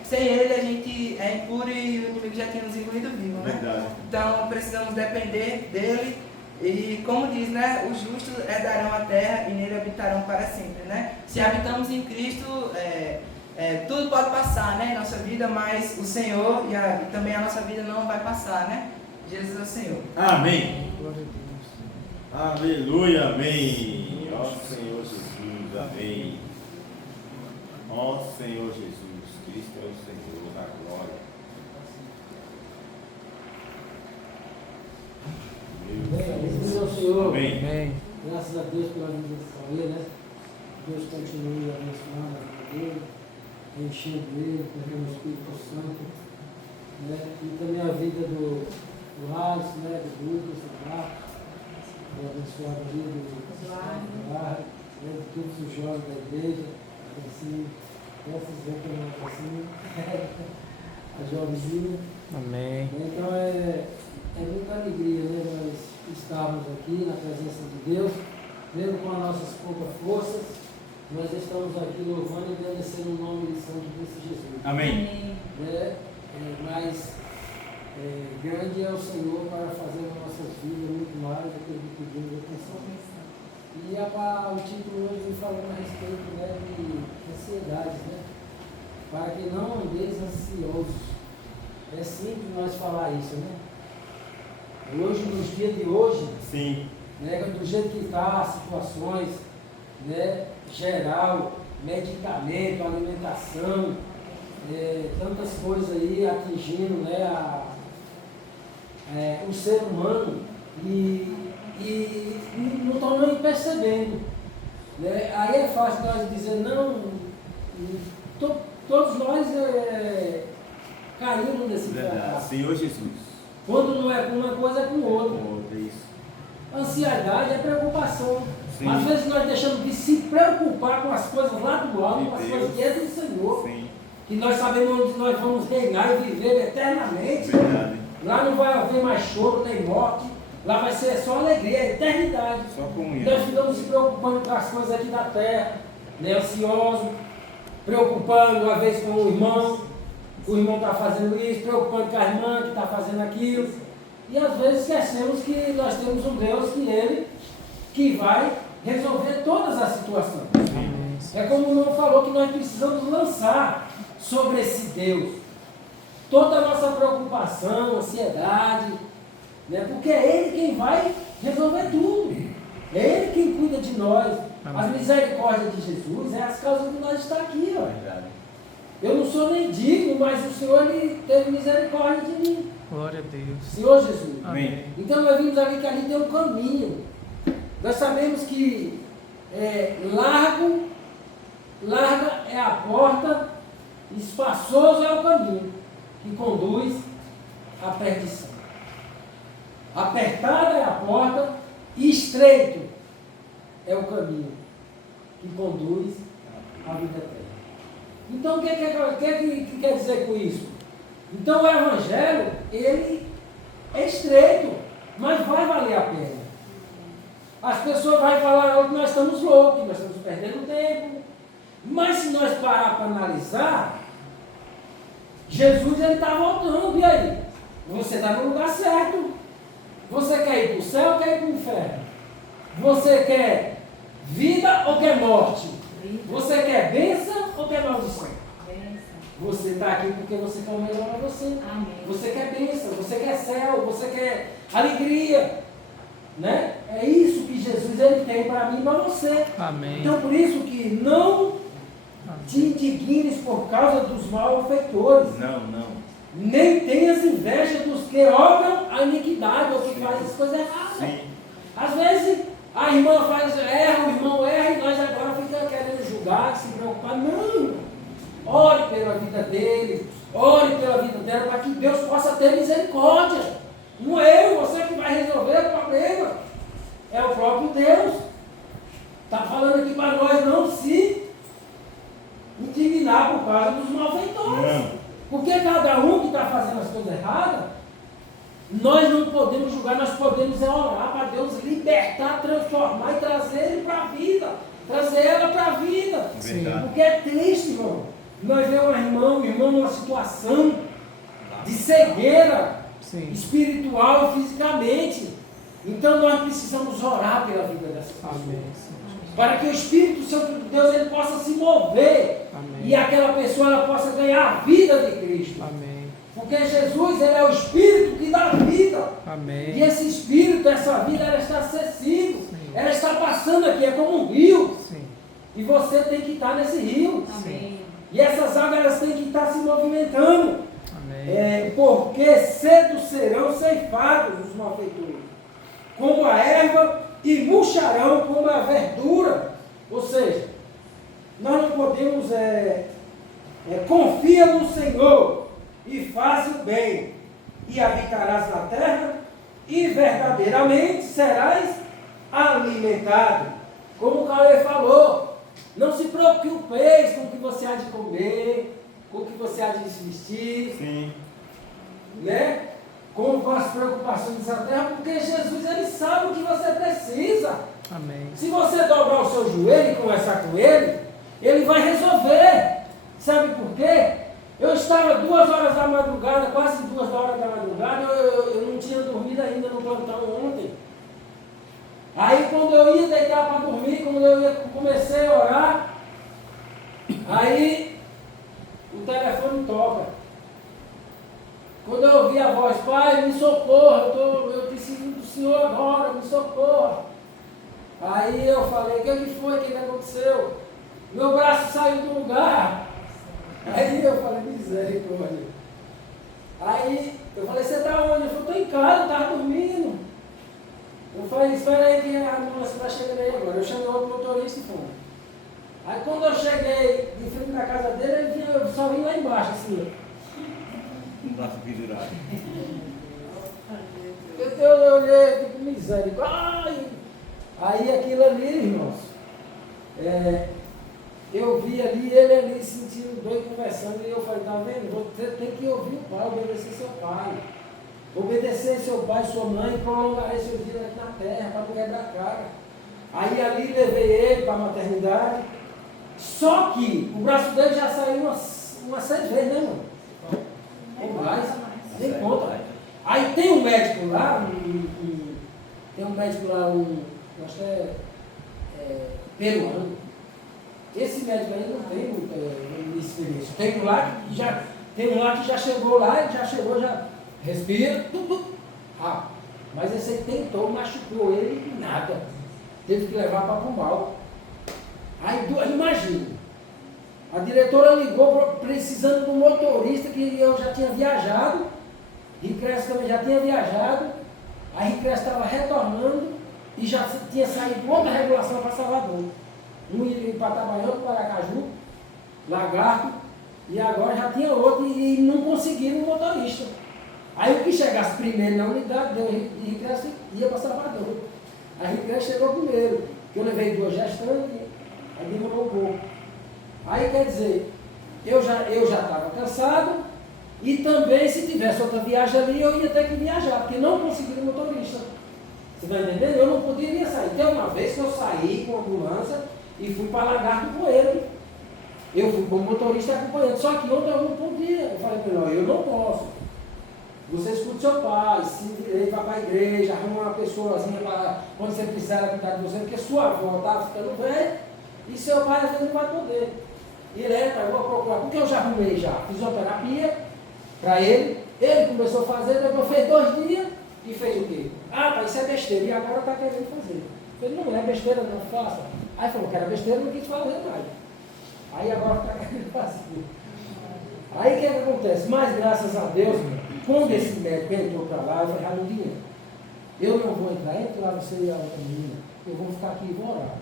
sem Ele a gente é impuro e o inimigo já tinha nos engolido vivo, né? Verdade. Então precisamos depender dele, e como diz, né? Os justos herdarão a terra e nele habitarão para sempre, né? Se habitamos em Cristo, tudo pode passar, né? Em nossa vida, mas o Senhor e também a nossa vida não vai passar, né? Jesus é o Senhor. Amém. Aleluia, amém. Ó Senhor Jesus, amém. Ó Senhor Jesus, Cristo é o Senhor da glória. Deus é o Senhor. Amém. Amém. Graças a Deus pela vida de Cauê, né? Deus continue abençoando a vida dele, enchendo ele com o Espírito Santo, né? E também a vida do Alisson, né? Do Lucas, do Marcos. Abençoar a vida do lar, de todos os jovens da igreja, assim, essas assim, a jovenzinha. Amém. Então é muita alegria, né, nós estarmos aqui na presença de Deus, mesmo com as nossas poucas forças, nós estamos aqui louvando e agradecendo o nome de Santo Cristo Jesus. Amém. Mas grande é o Senhor para fazer nas nossas vidas muito mais do que pedimos atenção. E o título hoje me falando a respeito, né, de ansiedades, né? Para que não andeis ansiosos. É simples nós falar isso, né? Hoje, nos dias de hoje, sim, né, do jeito que está, as situações, né, geral, medicamento, alimentação, tantas coisas aí atingindo, né, o ser humano e não estão nem percebendo. Né? Aí é fácil nós dizer, não, todos nós caímos nesse fracasso. Senhor Jesus. Quando não é com uma coisa, é com outra. Isso. Ansiedade é preocupação. Sim. Às vezes nós deixamos de se preocupar com as coisas lá do alto, com as coisas que é do Senhor. Sim. Que nós sabemos onde nós vamos reinar e viver eternamente. Verdade. Lá não vai haver mais choro nem morte. Lá vai ser só alegria, eternidade. Só comunhão. Nós ficamos se preocupando com as coisas aqui da terra, né? Ansioso, preocupando, às vezes, com o irmão está fazendo isso, preocupando com a irmã que está fazendo aquilo. E às vezes esquecemos que nós temos um Deus que vai resolver todas as situações. É como o irmão falou, que nós precisamos lançar sobre esse Deus toda a nossa preocupação, ansiedade, né? Porque é Ele quem vai resolver tudo. É Ele quem cuida de nós. As misericórdias de Jesus é as causas de nós estar aqui. Ó. Eu não sou nem digno, mas o Senhor Ele teve misericórdia de mim. Glória a Deus. Senhor Jesus. Amém. Então nós vimos ali que ali tem um caminho. Nós sabemos que larga é a porta, espaçoso é o caminho que conduz à perdição. Apertada é a porta e estreito é o caminho que conduz à vida eterna. Então o que quer dizer com isso? Então o Evangelho, ele é estreito, mas vai valer a pena. As pessoas vão falar que nós estamos loucos, nós estamos perdendo tempo. Mas se nós parar para analisar, Jesus ele está voltando, e aí? Você está no lugar certo. Você quer ir para o céu ou quer ir para o inferno? Você quer vida ou quer morte? Você quer bênção ou quer maldição? Você está aqui porque você quer o melhor para você. Amém. Você quer bênção, você quer céu, você quer alegria. Né? É isso que Jesus ele tem para mim e para você. Amém. Então por isso que não te indignes por causa dos malfeitores. Não. Nem tenhas inveja dos que obram a iniquidade ou que fazem as coisas erradas. Sim. Às vezes a irmã erra, o irmão erra e nós agora ficamos querendo julgar, se preocupar. Não! Ore pela vida dele, ore pela vida dela, para que Deus possa ter misericórdia. Não é você que vai resolver o problema. É o próprio Deus. Está falando aqui para nós não se indignar por causa dos malfeitores. Não. Porque cada um que está fazendo as coisas erradas, nós não podemos julgar, nós podemos orar para Deus libertar, transformar e trazer ele para a vida. Trazer ela para a vida. Sim. Porque é triste, irmão. Nós vemos um irmão numa situação de cegueira. Sim. Espiritual e fisicamente. Então nós precisamos orar pela vida dessas pessoas. Amém. Para que o Espírito Santo de Deus ele possa se mover. Amém. E aquela pessoa ela possa ganhar a vida de Cristo. Amém. Porque Jesus ele é o Espírito que dá vida. Amém. E esse Espírito, essa vida, ela está acessível. Sim. Ela está passando aqui, é como um rio. Sim. E você tem que estar nesse rio. Amém. E essas águas elas têm que estar se movimentando. Amém. Porque cedo serão ceifados os malfeitores, como a erva, e murcharão como a verdura. Ou seja, nós não podemos confia no Senhor e faz o bem, e habitarás na terra, e verdadeiramente serás alimentado. Como o Cauê falou, não se preocupeis com o que você há de comer, com o que você há de se vestir, Sim. né? Com as preocupações da terra, porque Jesus ele sabe o que você precisa. Amém. Se você dobrar o seu joelho e conversar com ele, ele vai resolver. Sabe por quê? Eu estava 2 horas da madrugada, quase 2 horas da madrugada, eu não tinha dormido ainda no plantão ontem. Aí quando eu ia deitar para dormir, comecei a orar, aí o telefone toca. Quando eu ouvi a voz, pai, me socorra, eu preciso do Senhor agora, me socorra. Aí eu falei, o que foi, o que aconteceu? Meu braço saiu do lugar. Aí eu falei, misericórdia. Aí eu falei, você está onde? Ele falou, estou em casa, estava dormindo. Eu falei, espera aí que a ambulância está chegando aí agora. Eu chamei outro motorista e fomos. Aí quando eu cheguei de frente da casa dele, eu só vim lá embaixo, assim. Um braço pendurado. Eu olhei, fico misericórdia. Aí aquilo ali, irmãos, eu vi ali, ele ali sentindo dois conversando, e eu falei, tá vendo? Você tem que ouvir o pai, obedecer seu pai. Obedecer seu pai e sua mãe, prolongar seus dias aqui na terra, para não quebrar a cara. Aí ali levei ele para a maternidade, só que o braço dele já saiu umas 6 vezes, né, irmão? Ou mais, nem conta. Aí tem um médico lá, eu acho que é peruano. Esse médico aí não tem muita experiência. Tem um lá que já chegou lá, já respira, tudo rápido. Mas esse aí tentou, machucou ele e nada. Teve que levar para Pombal. Aí imagina, a diretora ligou precisando de um motorista que eu já tinha viajado, Ricres também já tinha viajado, a Ricres estava retornando e já tinha saído outra regulação para Salvador. Um em Patabaião, Paracaju, Lagarto, e agora já tinha outro e não conseguiram um motorista. Aí o que chegasse primeiro na unidade, de Ricres ia para Salvador. A Ricres chegou primeiro, que eu levei 2 gestantes, aí demorou um pouco. Aí quer dizer, eu já estava cansado, e também se tivesse outra viagem ali, eu ia ter que viajar, porque não conseguiram motorista. Você vai entendendo? Eu não poderia sair. Tem uma vez que eu saí com a ambulância e fui para Lagarto com ele. Eu fui como motorista acompanhando, só que ontem eu não podia. Eu falei para ele, eu não posso. Você escuta seu pai, ele vai para a igreja, arruma uma pessoazinha para quando você precisar cuidar de você, porque sua avó está ficando velha e seu pai às vezes não vai poder. E ele eu vou procurar, porque eu já arrumei fisioterapia para ele começou a fazer, depois fez 2 dias e fez o quê? Ah, pai, isso é besteira, e agora está querendo fazer. Ele não é besteira, não, faça. Aí falou que era besteira, não quis fazer mais. Aí agora está querendo fazer. Aí o que acontece? Mas graças a Deus, quando esse médico entrou para lá, eu falei, ah, no dinheiro. Eu não vou entrar, entra lá você e a outra menina. Eu vou ficar aqui e vou orar.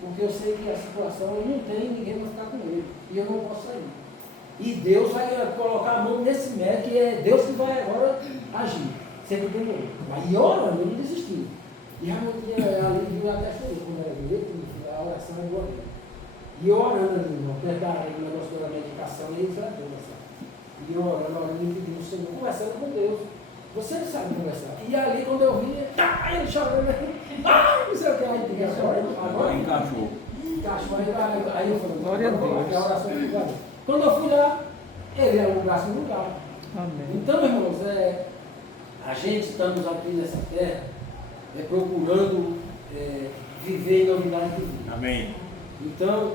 Porque eu sei que a situação, eu não tenho, ninguém vai ficar com ele. E eu não posso sair. E Deus vai colocar a mão nesse médico, e é Deus que vai agora agir. Sempre demorou. Aí orando, eu não desisti. E realmente ali viu até chorei, quando era direito, a oração é boa. E eu orando ali, irmão, preparando o negócio da medicação, e eles já deu essa. E eu orando, e pedindo o Senhor, conversando com Deus. Você não sabe conversar. E ali, quando eu vi, ele chorando, não sei o que, aí agora Encaixou. Aí eu falei, glória a Deus. A oração de glória. Quando eu fui lá, ele era um braço no lugar. Amém. Então, irmãos, a gente estamos aqui nessa terra procurando viver em novidade de vida. Amém. Então,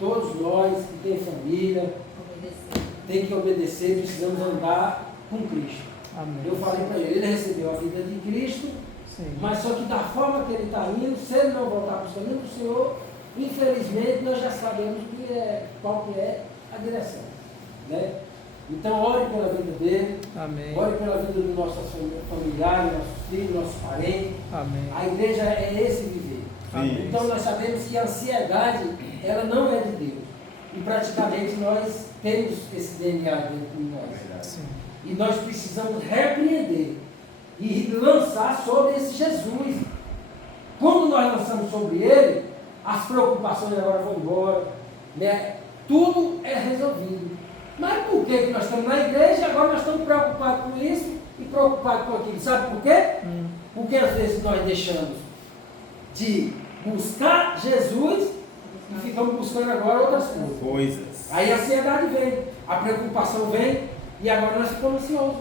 todos nós que temos família, tem que obedecer, precisamos andar com Cristo. Amém. Eu falei para ele recebeu a vida de Cristo, Sim. mas só que da forma que ele está indo, se ele não voltar para os caminhos do Senhor, infelizmente nós já sabemos qual que é a direção. Né? Então, ore pela vida dele, Amém. ore pela vida dos nossos familiares, nossos filhos, nossos parentes. Amém. A igreja é esse viver. Amém. Então, nós sabemos que a ansiedade, ela não é de Deus. E praticamente nós temos esse DNA dentro de nós. Sim. E nós precisamos repreender e lançar sobre esse Jesus. Quando nós lançamos sobre ele, as preocupações agora vão embora, né? Tudo é resolvido. Mas por que nós estamos na igreja e agora nós estamos preocupados com isso e preocupados com aquilo? Sabe por quê? Porque às vezes nós deixamos de buscar Jesus e ficamos buscando agora outras coisas. Aí a ansiedade vem, a preocupação vem e agora nós ficamos ansiosos.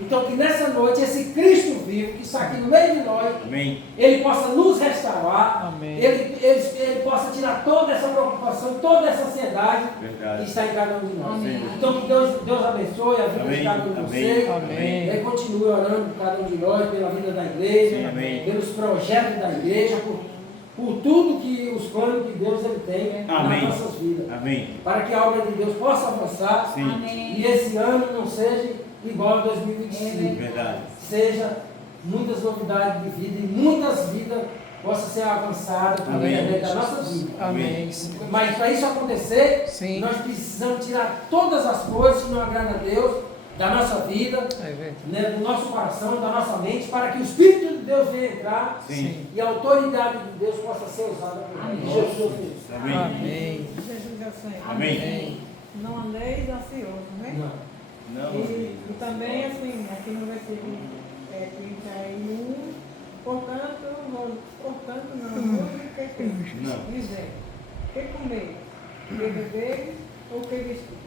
Então que nessa noite esse Cristo vivo, que está aqui no meio de nós, Amém. Ele possa nos restaurar, Amém. Ele possa tirar toda essa preocupação, toda essa ansiedade Verdade. que está em cada um de nós. Amém. Então que Deus abençoe a vida Amém. de cada um de Amém. vocês. Amém. E continue orando por cada um de nós, pela vida da igreja, Sim, amém. pelos projetos da igreja, por tudo que os planos que Deus ele tem Amém. nas nossas vidas. Amém. Para que a obra de Deus possa avançar Sim. Amém. e esse ano não seja igual a 2025. Verdade. Seja muitas novidades de vida e muitas vidas possam ser avançadas Amém. através da nossa vida. Amém. Mas para isso acontecer, Sim. nós precisamos tirar todas as coisas que não agradam a Deus da nossa vida, É verdade. né, do nosso coração, da nossa mente, para que o Espírito de Deus venha entrar Sim. e a autoridade de Deus possa ser usada por nós. Amém. Jesus. Amém. Amém. Jesus é o Senhor. Amém. Não andeis ansiosos, né? Não. Não. E também, assim, aqui no versículo 31, portanto, não que fez. Não. Dizer, que comer, que beber ou que vestir.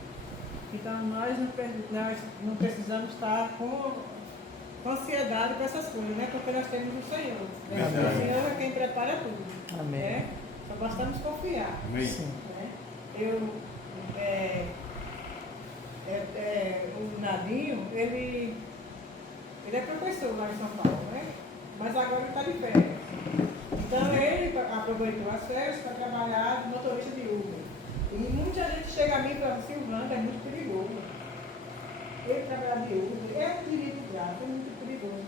Então, nós não precisamos estar com ansiedade com essas coisas, né? Porque nós temos o Senhor. Verdade. O Senhor é quem prepara tudo. Amém. Né? Só bastamos confiar. Amém. Né? O Nadinho, ele é professor lá em São Paulo, né? Mas agora ele está de férias. Então ele aproveitou as férias para trabalhar de motorista de Uber. E muita gente chega a mim e fala, Silvana, é muito perigoso. Ele trabalhar de Uber, é um direito grave, é muito perigoso.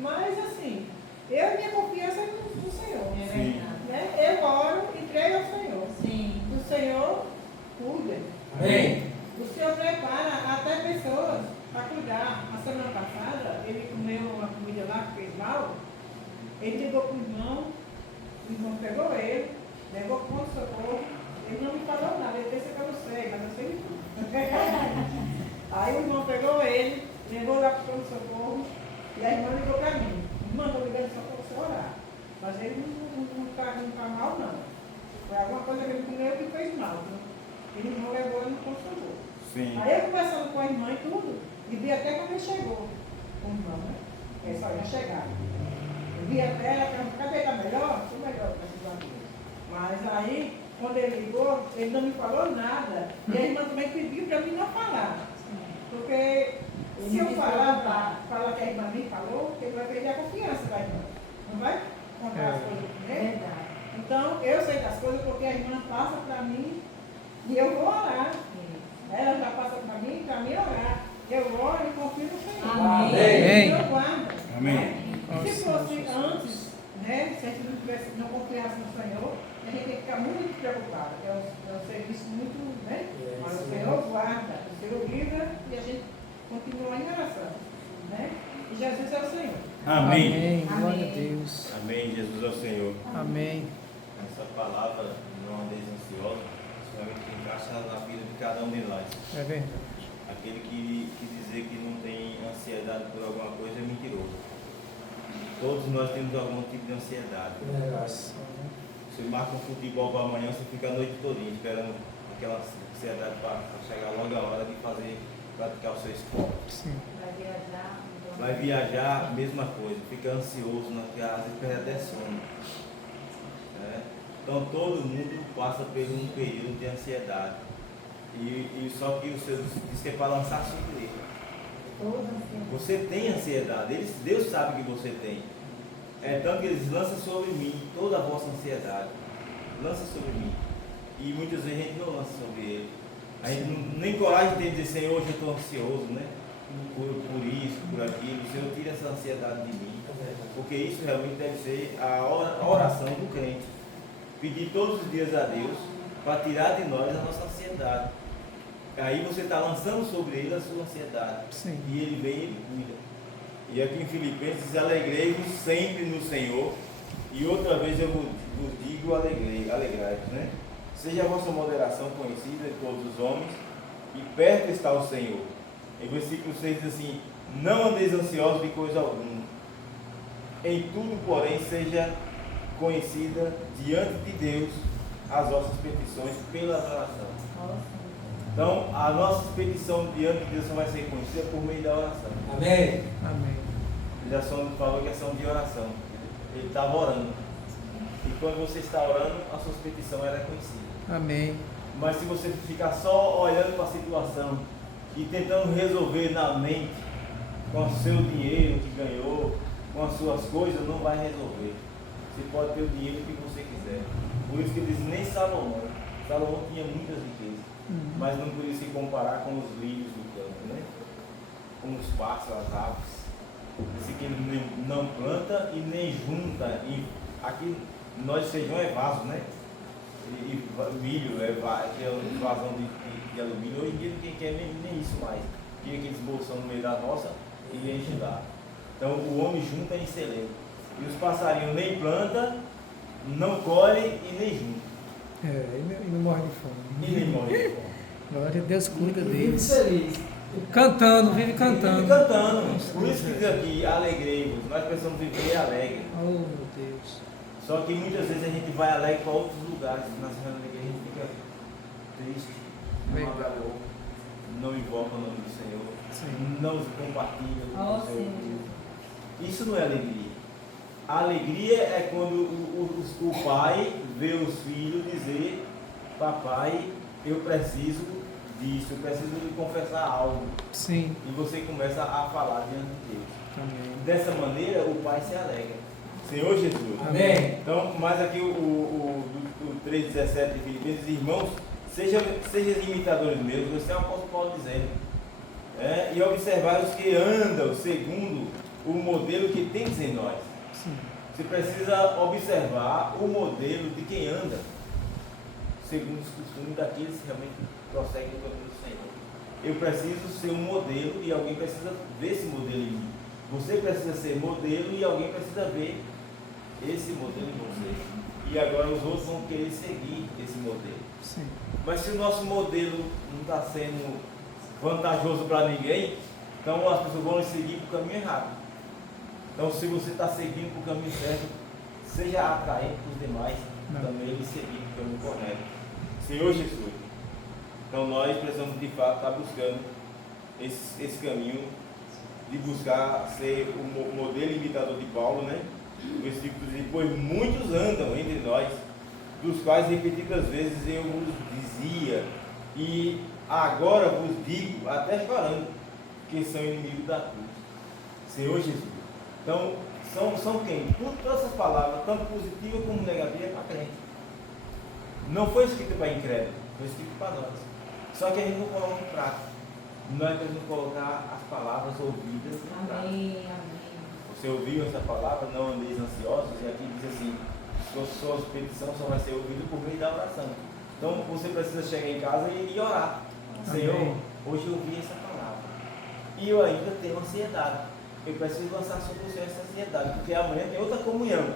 Mas assim, eu e minha confiança é no Senhor. É Sim. verdade. Né? Eu oro, entrego ao Senhor. Sim. O Senhor cuida. Amém. O Senhor prepara até pessoas para cuidar. A semana passada, ele comeu uma comida lá que fez mal. Ele ligou para o irmão pegou ele, levou para o pronto-socorro. Ele não me falou nada, ele disse que eu não sei, mas eu sei de tudo. Aí o irmão pegou ele, levou lá para o pronto-socorro. E a irmã ligou para mim. Irmã, estou ligando só para você orar. Mas ele não está mal, não. Foi alguma coisa que ele comeu que fez mal. Ele não levou ele no pronto-socorro. Sim. Aí eu conversando com a irmã e tudo, e vi até quando ele chegou, o irmão, né? Ele só ia chegar. Eu vi até ela perguntou, cadê? Está melhor? Estou melhor, graças a Deus. Mas aí, quando ele ligou, ele não me falou nada. E a irmã também pediu para mim não falar. Porque se eu falar que a irmã me falou, ele vai perder a confiança da irmã. Não vai contar as coisas com ele? Verdade. Então, eu sei das coisas porque a irmã passa para mim e eu vou orar. Ela já passa para mim orar. Eu oro e confio no Senhor. Amém. Eu guardo. Amém. Se fosse antes, né, se a gente não confiasse no Senhor, a gente tem que ficar muito preocupado. É um serviço muito, né? Mas o Senhor guarda, o Senhor livra e a gente continua em oração. Né? E Jesus é o Senhor. Amém. Amém. Glória a Deus. Amém. Jesus é o Senhor. Amém. Essa palavra, não andeis ansiosos, realmente encaixa na vida de cada um de nós. É verdade. Aquele que dizer que não tem ansiedade por alguma coisa é mentiroso. Todos nós temos algum tipo de ansiedade. Você marca um futebol para amanhã, você fica a noite toda esperando aquela ansiedade para chegar logo a hora de praticar o seu esporte. Sim. Vai viajar, mesma coisa, fica ansioso, às vezes perde até sono. Então todo mundo passa por um período de ansiedade. E só que o Senhor diz que é para lançar sobre ele. Você tem ansiedade, Deus sabe que você tem. É tanto que eles lançam sobre mim toda a vossa ansiedade. Lança sobre mim. E muitas vezes a gente não lança sobre ele. A gente não, nem coragem tem de dizer, Senhor, hoje eu estou ansioso, né? Por isso, por aquilo. Senhor, tira essa ansiedade de mim. Porque isso realmente deve ser a oração do crente. Pedir todos os dias a Deus para tirar de nós a nossa ansiedade. Aí você está lançando sobre ele a sua ansiedade. Sim. E ele vem e ele cuida. E aqui em Filipenses, alegrei-vos sempre no Senhor. E outra vez eu vos digo, alegrai-vos, né? Seja a vossa moderação conhecida de todos os homens, e perto está o Senhor. Em versículo 6 diz assim, não andeis ansiosos de coisa alguma. Em tudo, porém, seja conhecida diante de Deus as vossas petições pela oração. Então, a nossa petição diante de Deus só vai ser conhecida por meio da oração. Amém. Amém. Jason falou questão de oração. Ele estava orando. E quando você está orando, a sua petição era conhecida. Amém. Mas se você ficar só olhando para a situação e tentando resolver na mente, com o seu dinheiro que ganhou, com as suas coisas, não vai resolver. Você pode ter o dinheiro que você quiser. Por isso que diz, nem Salomão. Salomão tinha muitas riquezas, mas não podia se comparar com os lírios do campo, né? Com os pássaros, as aves. Esse que ele não planta e nem junta. E aqui, nós feijão é vaso, né? E milho é vazão de alumínio. Hoje em dia ninguém quer nem isso mais. Tinha aqueles bolsão no meio da roça e enche lá. Então o homem junta em celeiro. E os passarinhos nem planta, não colhe e nem junta. E não morre de fome. E nem morre de fome. Glória a Deus, cuida Vive deles. feliz. Cantando, vive cantando. Vive cantando. Por isso que diz aqui, alegrei-vos. Nós precisamos viver alegre. Oh, meu Deus. Só que muitas vezes a gente vai alegre para outros lugares. Na semana da igreja a gente fica triste, não abre a boca, não invoca o nome do Senhor, não compartilha com o Senhor. Isso não é alegria. A alegria é quando o pai vê os filhos dizer: papai, eu preciso disso, eu preciso lhe confessar algo. Sim. E você começa a falar diante de Deus. Amém. Dessa maneira o pai se alegra. Senhor Jesus. Amém. Então, mais aqui o 3,17 de Filipenses, irmãos, sejam imitadores meus, você é o apóstolo Paulo dizendo. E observar os que andam segundo o modelo que temos em nós. Sim. Você precisa observar o modelo de quem anda, segundo os costumes daqueles que realmente prosseguem o caminho do Senhor. Eu preciso ser um modelo e alguém precisa ver esse modelo em mim. Você precisa ser modelo e alguém precisa ver esse modelo em você. E agora os outros vão querer seguir esse modelo. Sim. Mas se o nosso modelo não está sendo vantajoso para ninguém, então as pessoas vão seguir para o caminho errado. Então, se você está seguindo para o caminho certo, seja atraente para os demais também lhe seguir para o caminho correto. Senhor Jesus, então nós precisamos de fato estar buscando esse caminho de buscar ser o modelo imitador de Paulo, né? O versículo diz: pois muitos andam entre nós, dos quais repetidas vezes eu vos dizia, e agora vos digo, até chorando, que são inimigos da cruz. Senhor Jesus. Então, são quem? Todas essas palavras, tanto positivas como negativas, é para crente. Não foi escrito para incrédulo, foi escrito para nós. Só que a gente não coloca em prática. Nós precisamos colocar as palavras ouvidas em prática. Amém. Você ouviu essa palavra, não andeis ansiosos, e aqui diz assim: sua petição só vai ser ouvida por meio da oração. Então você precisa chegar em casa e orar. Senhor, hoje eu ouvi essa palavra e eu ainda tenho ansiedade. Eu preciso lançar sobre você essa ansiedade, porque amanhã tem outra comunhão.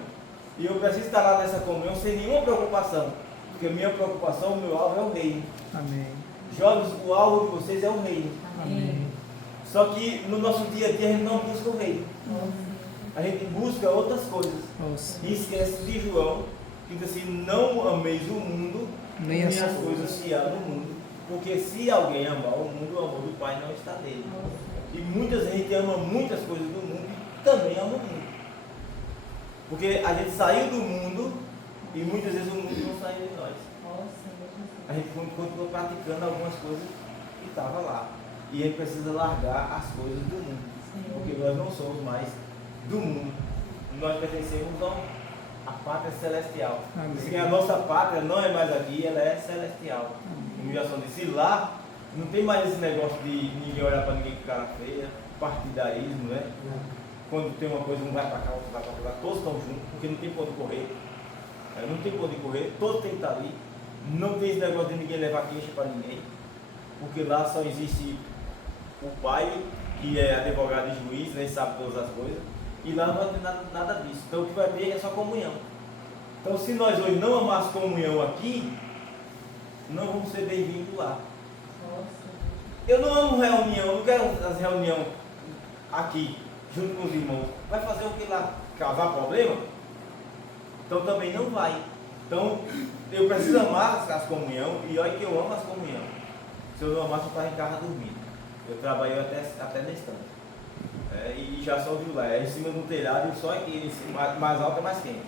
E eu preciso estar lá nessa comunhão sem nenhuma preocupação, porque a minha preocupação, o meu alvo é o reino. Amém. Jovens, o alvo de vocês é o reino. Amém. Só que no nosso dia a dia a gente não busca o reino. A gente busca outras coisas. E esquece de João, que diz assim: não ameis o mundo, nem as coisas que há no mundo. Porque se alguém amar o mundo, o amor do Pai não está nele. E muita gente ama muitas coisas do mundo e também ama o mundo. Porque a gente saiu do mundo e muitas vezes o mundo não saiu de nós. A gente continua praticando algumas coisas que estavam lá. E a gente precisa largar as coisas do mundo. Porque nós não somos mais do mundo. Nós pertencemos à pátria celestial. Porque a nossa pátria não é mais aqui, ela é celestial. Como já só disse, lá não tem mais esse negócio de ninguém olhar para ninguém com cara feia, partidarismo, né? Quando tem uma coisa, um vai para cá, outro vai para lá, todos estão juntos, porque não tem ponto de correr. Não tem ponto de correr, todos têm que estar ali. Não tem esse negócio de ninguém levar queixa para ninguém, porque lá só existe o pai, que é advogado e juiz, né, sabe todas as coisas, e lá não vai ter nada disso. Então o que vai ter é só comunhão. Então se nós hoje não amarmos comunhão aqui, não vamos ser bem-vindos lá. Eu não amo reunião, não quero as reuniões aqui, junto com os irmãos. Vai fazer o que lá? Causar problema? Então também não vai. Então eu preciso amar as comunhão, e olha que eu amo as comunhão. Se eu não amasse, eu estava em casa dormindo. Eu trabalhei até na estante. E já sobe lá, em cima do telhado e só aqui, mais alto é mais quente.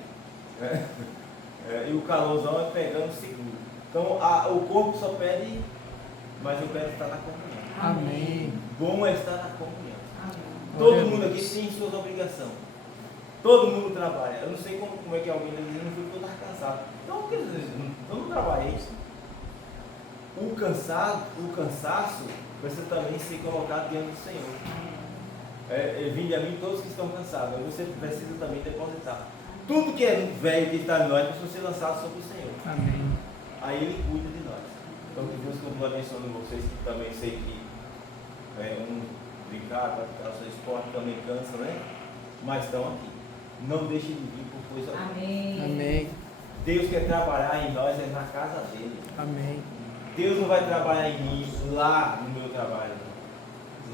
E o calorzão é pegando seguro. Então o corpo só pede, mas eu quero estar na comunhão. Amém. Bom é estar na comunhão. Amém. Todo mundo aqui tem suas obrigações. Todo mundo trabalha. Eu não sei como é que alguém está dizendo, não foi porque eu estava cansado. Então, por que eu não trabalhei? O cansaço precisa também ser colocado diante do Senhor. Vinde a mim todos que estão cansados. Aí você precisa também depositar. Tudo que é velho que está em nós precisa ser lançado sobre o Senhor. Amém. Aí Ele cuida de nós. Então que Deus continue abençoando vocês, que também sei que brincar, praticar o seu esporte também cansa, né? Mas estão aqui. Não deixe de vir por coisa alguma. Amém. Amém. Deus quer trabalhar em nós na casa dele. Amém. Deus não vai trabalhar em mim lá no meu trabalho.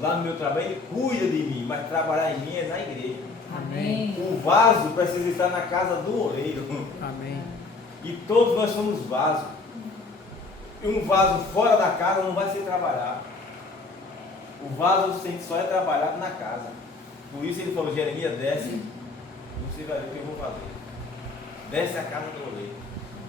Lá no meu trabalho Ele cuida de mim, mas trabalhar em mim é na igreja. Amém. O vaso precisa estar na casa do oleiro. Amém. E todos nós somos vasos. E um vaso fora da casa não vai ser trabalhado. O vaso só é trabalhado na casa. Por isso ele falou, Jeremias, desce, você vai ver o que eu vou fazer. Desce a casa do oleiro.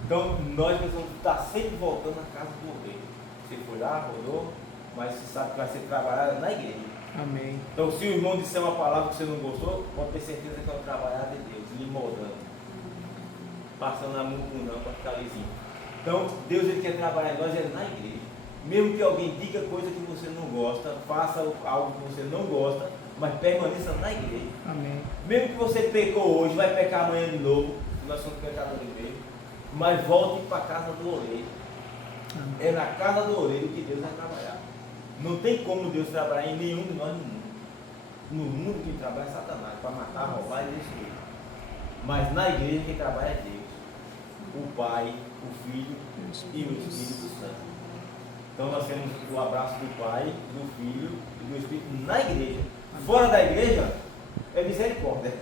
Então nós precisamos estar sempre voltando à casa do oleiro. Você foi lá, rodou, mas você sabe que vai ser trabalhado na igreja. Amém. Então se o irmão disser uma palavra que você não gostou, pode ter certeza que é o trabalhar de Deus, lhe moldando. Passando a mão com não para ficar lisinho. Então Deus ele quer trabalhar em nós na igreja. Mesmo que alguém diga coisa que você não gosta, faça algo que você não gosta, mas permaneça na igreja. Amém. Mesmo que você pecou hoje, vai pecar amanhã de novo, nós somos pecadores mesmo, mas volte para a casa do oleiro. É na casa do oleiro que Deus vai trabalhar. Não tem como Deus trabalhar em nenhum de nós no mundo. No mundo quem trabalha é Satanás, para matar, roubar e destruir. Mas na igreja quem trabalha é Deus. O Pai, o Filho e o Espírito Santo. Então nós temos o abraço do Pai, do Filho e do Espírito na igreja. Fora da igreja é misericórdia.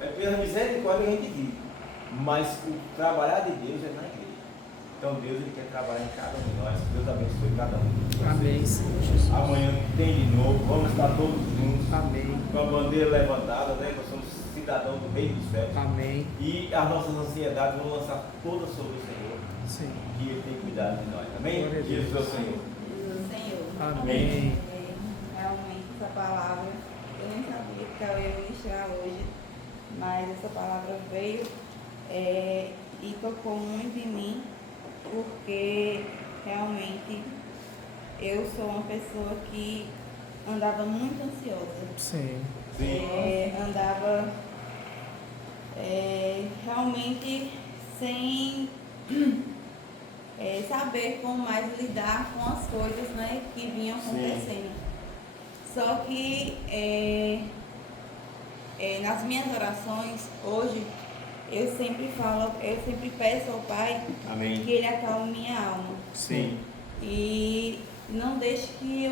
É pela misericórdia que a gente vive. Mas o trabalhar de Deus é na igreja. Então Deus ele quer trabalhar em cada um de nós. Deus abençoe cada um de vocês. Amém, Senhor Jesus. Amanhã tem de novo. Vamos estar todos juntos. Amém. Com a bandeira levantada, né? Nós somos cidadãos do Reino dos Céus. Amém. E as nossas ansiedades vão lançar todas sobre o Senhor. Sim. Que Ele tem cuidado de nós. Amém? Glória a Deus. Jesus é o Senhor. Jesus, Senhor. Amém. Realmente essa palavra, eu nem sabia que eu ia ministrar hoje, mas essa palavra veio e tocou muito em mim, porque realmente eu sou uma pessoa que andava muito ansiosa. Sim. Andava realmente sem saber como mais lidar com as coisas, né, que vinham acontecendo. Só que nas minhas orações hoje eu sempre peço ao Pai Amém. que Ele acalme minha alma. Sim. E não deixe que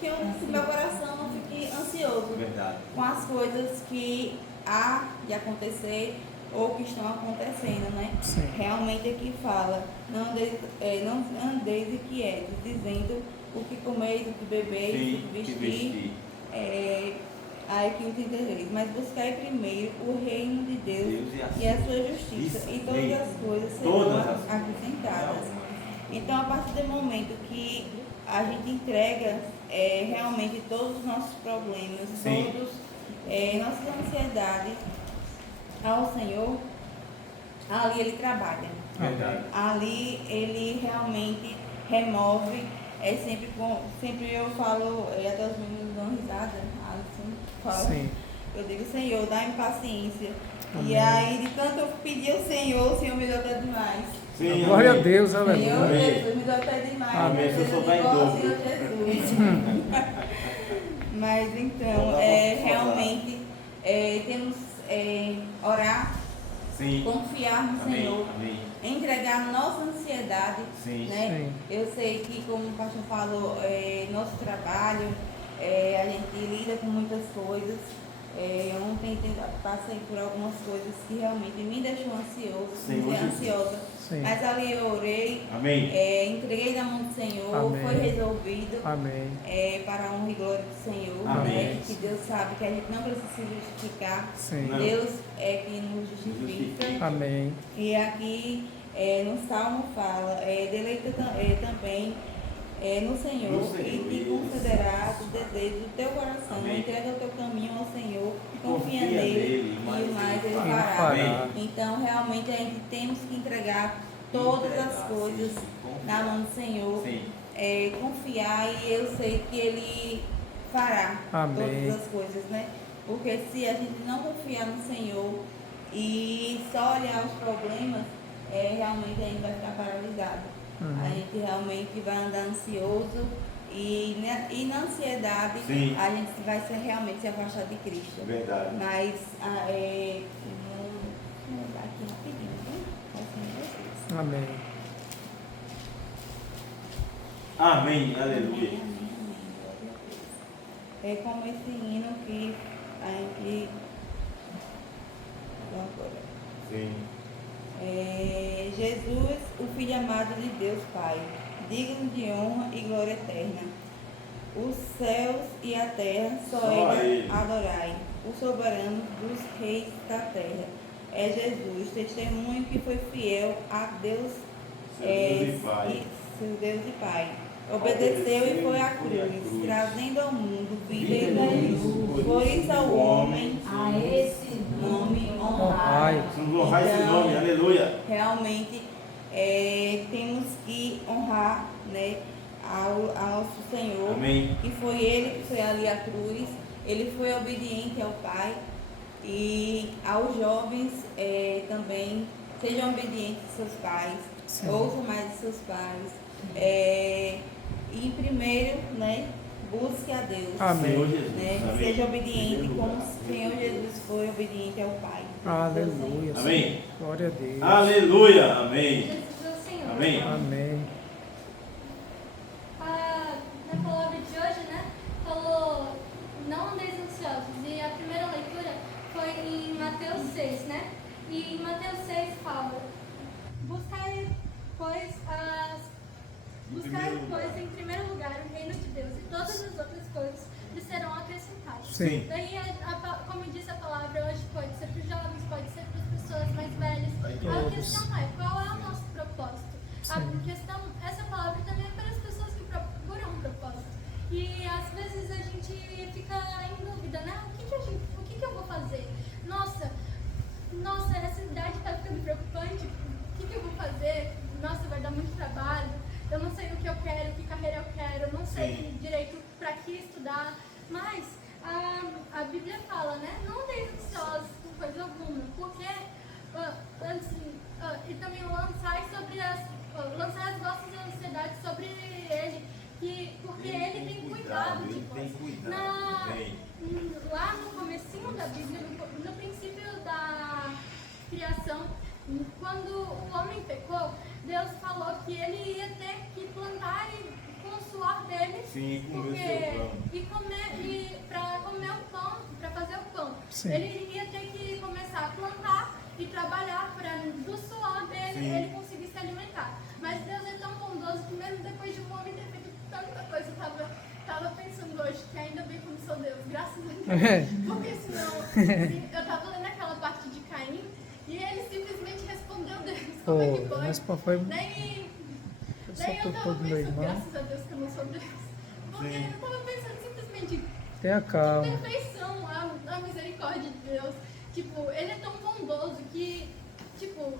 que meu coração não fique ansioso Verdade. com as coisas que há de acontecer ou que estão acontecendo, né? Sim. Realmente aqui fala, não andeis inquietos, dizendo o que comeis, o que bebeis, o que vestir. Aí que entendereis, mas buscai primeiro o reino de Deus e a sua justiça, e todas as coisas serão acrescentadas. Então, a partir do momento que a gente entrega realmente todos os nossos problemas, nossas ansiedades ao Senhor, ali Ele trabalha. Verdade. Ali Ele realmente remove. Sempre eu falo, até os meninos dão risada, Sim. eu digo, Senhor, dá-me paciência. Amém. E aí, de tanto eu pedir ao Senhor, o Senhor me deu até demais. Sim, Glória a amém. Deus, Senhor aleluia. Jesus me deu até demais. Amém. Às vezes eu Se eu souber digo, em ó, dobro. Senhor Jesus. Mas então, realmente, temos orar, Sim. confiar no Amém. Senhor, Amém. entregar nossa ansiedade, Sim. né? Sim. Eu sei que, como o pastor falou, nosso trabalho, a gente lida com muitas coisas. Ontem passei por algumas coisas que realmente me deixou Senhor ansiosa. Sim. Mas ali eu orei, Amém. entreguei na mão do Senhor, Amém. foi resolvido. Amém. Para a honra e glória do Senhor, Amém. né? Que Deus sabe que a gente não precisa se justificar. Sim. Não. Deus é quem nos justifica. Amém. E aqui no Salmo fala, deleita também no Senhor e te concederá o desejo do teu coração. Amém. Entrega o teu caminho ao Senhor, Confia confia nele nele, e o mais ele Ele fará. fará. Então realmente a gente temos que entregar todas as coisas na mão do Senhor. Sim. Confiar, e eu sei que Ele fará Amém. todas as coisas, né? Porque se a gente não confiar no Senhor e só olhar os problemas, realmente a gente vai ficar paralisado. A gente realmente vai andar ansioso e na ansiedade Sim. a gente vai realmente se afastar de Cristo. Verdade. Mas vamos dar aqui rapidinho, né? Assim, Amém. Amém. Aleluia. Glória a Deus. É como esse hino que a gente agora. Sim. Jesus, o Filho amado de Deus Pai, digno de honra e glória eterna. Os céus e a terra, só Ele adorai, o soberano dos reis da terra. É Jesus, testemunho que foi fiel a Deus, seu Deus e Pai. Obedeceu e foi à cruz, trazendo ao mundo vida e luz. Por isso ao homem, A esse nome Honrai. honrar. Vamos honrar esse nome, aleluia. Realmente temos que honrar, né, ao nosso Senhor. Amém. E foi Ele que foi ali à cruz. Ele foi obediente ao Pai. E aos jovens também, sejam obedientes aos seus pais. Sim. Ouçam mais os seus pais. E primeiro, né, busque a Deus. Amém. Senhor Jesus. Né? Amém. Seja obediente como o Senhor Jesus foi obediente ao Pai. Aleluia. Amém. Glória a Deus. Aleluia. Amém. Jesus é o Senhor. Amém. Amém. Na palavra de hoje, né, falou, não andeis ansiosos. E a primeira leitura foi em Mateus 6, né? E em Mateus 6 fala, buscai, pois, em primeiro lugar o reino de Deus, e todas as outras coisas lhe serão acrescentadas. Sim. Daí, como disse a palavra, hoje pode ser para os jovens, pode ser para as pessoas mais velhas. A questão é, qual é o nosso propósito? Essa palavra também é para as pessoas que procuram um propósito. E às vezes a gente fica em dúvida, né? O que eu vou fazer? Nossa, essa idade está ficando preocupante. O que eu vou fazer? Nossa, vai dar muito trabalho. Eu não sei o que eu quero, que carreira eu quero, eu não sei direito para que estudar. Mas a Bíblia fala, né? Não andeis ansiosos por coisa alguma, porque e também lançai as vossas ansiedades sobre Ele, porque Ele tem cuidado de vós. Lá no comecinho da Bíblia, no princípio da criação, quando o homem pecou, Deus falou que ele ia ter que plantar com o suor dele, para comer o pão, para fazer o pão. Sim. Ele ia ter que começar a plantar e trabalhar para do suor dele ele conseguir se alimentar. Mas Deus é tão bondoso que mesmo depois de um homem ter feito tanta coisa, eu estava pensando hoje que ainda bem que eu não sou Deus, graças a Deus. Porque senão, eu estava lendo aquela parte de Caim e ele simplesmente respondeu Deus. Como é que foi? Daí eu estava pensando, graças a Deus que eu não sou Deus. Porque eu estava pensando simplesmente, Tenha calma. perfeição, a misericórdia de Deus. Tipo, ele é tão bondoso que, tipo,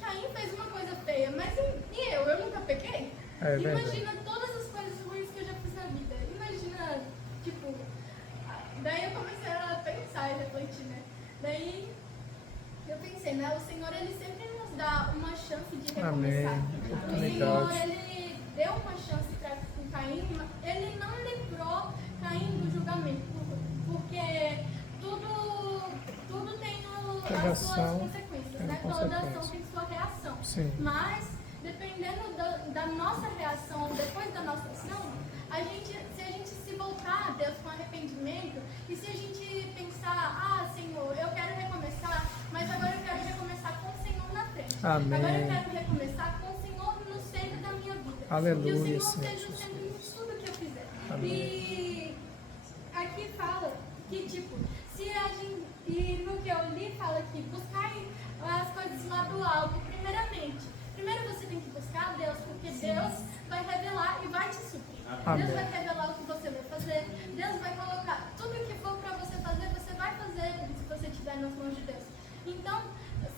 Caim fez uma coisa feia, mas e eu nunca pequei? Imagina todas as coisas ruins que eu já fiz na vida. Imagina, tipo, daí eu comecei a pensar e refletir, né? Daí eu pensei, né? O Senhor, Ele sempre nos dá uma chance de recomeçar. Amém. O Senhor, Ele deu uma chance para Caim, Ele não livrou Caim do julgamento, porque tudo tem as suas consequências, né? Toda ação tem sua reação. Sim. Mas, dependendo da nossa reação, depois da nossa ação, se a gente se voltar a Deus com arrependimento, e se a gente pensar, Senhor, Amém. Agora eu quero recomeçar com o Senhor no centro da minha vida. Aleluia, Que o Senhor Senhor esteja no centro de tudo que eu fizer. Amém. E aqui fala que, tipo, se a gente, e no que eu li fala que buscar as coisas lá do alto, primeiramente. Primeiro você tem que buscar a Deus, porque Deus vai revelar e vai te suprir. Amém. Deus vai revelar o que você vai fazer. Deus vai colocar tudo o que for para você vai fazer se você estiver nas mãos de Deus. Então,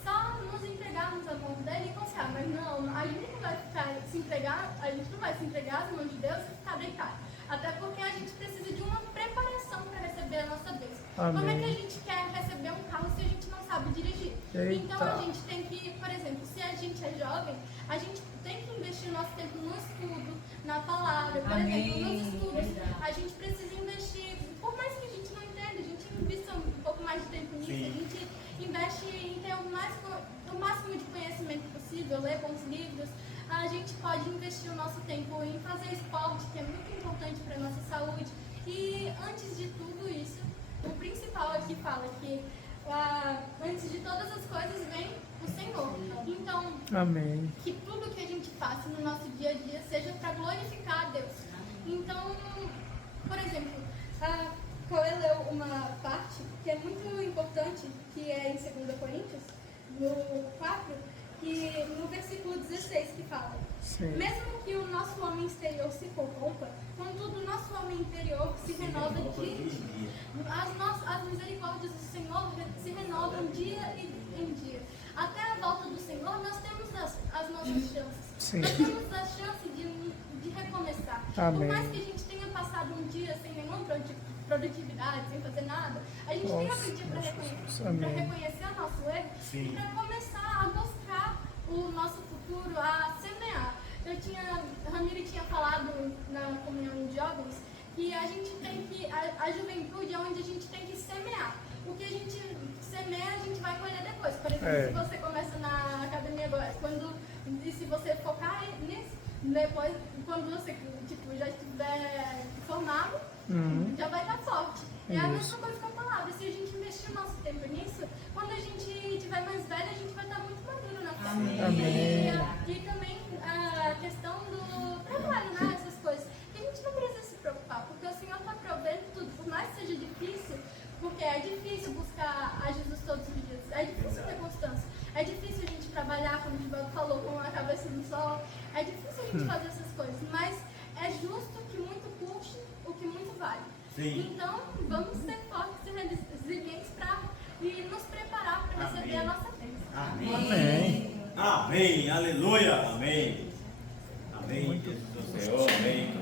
só nos entregarmos às mãos dele e confiar. Mas não, a gente não vai se entregar às mãos de Deus e ficar deitado. Até porque a gente precisa de uma preparação para receber a nossa bênção. Como é que a gente quer receber um carro se a gente não sabe dirigir? Eita. Então a gente tem que, por exemplo, se a gente é jovem, a gente tem que investir nosso tempo no estudo, na palavra, por exemplo, nos estudos. A gente precisa investir, por mais que a gente não entenda, a gente invista um pouco mais de tempo nisso, a gente investe em ter o máximo de conhecimento possível, ler bons livros. A gente pode investir o nosso tempo em fazer esporte, que é muito importante para a nossa saúde. E antes de tudo isso, o principal aqui fala que antes de todas as coisas vem o Senhor. Então, Amém. que tudo que a gente faça no nosso dia a dia seja para glorificar a Deus. Então, por exemplo, Cauê leu uma parte que é muito importante, que é em 2 Coríntios, no 4, que no versículo 16 que fala: mesmo que o nosso homem exterior se corrompa, contudo o nosso homem interior se renova dia em dia. As misericórdias do Senhor se renovam dia em dia. Até a volta do Senhor nós temos as nossas chances. Nós temos a chance de recomeçar. Amém. Por mais que a gente tenha passado um dia sem nenhuma produtividade, sem fazer nada, a gente tem aquele dia para reconhecer o nosso erro e para começar a buscar o nosso futuro, a semear. Ramiro tinha falado na comunhão de jovens que a gente tem que, a juventude é onde a gente tem que semear. O que a gente semeia, a gente vai colher depois. Por exemplo, se você começa na academia agora, e se você focar nisso, depois, quando você já estiver formado, já vai estar forte. É a mesma coisa com a palavra. Se a gente investir o nosso tempo nisso, quando a gente estiver mais velho, a gente vai estar muito maduro na fé. E também a questão do trabalho, né? Essas coisas. E a gente não precisa se preocupar, porque o Senhor está provendo tudo. Por mais que seja difícil, porque é difícil buscar a Jesus todos os dias. É difícil ter constância. É difícil a gente trabalhar, como o Givaldo falou, com a cabeça no sol. É difícil a gente fazer essas coisas. Mas é justo que muito custe o que muito vale. Então, vamos ser fortes e resilientes para nos preparar para receber a nossa bênção. Amém. Amém. Aleluia. Amém. Amém. Jesus do Senhor. Amém.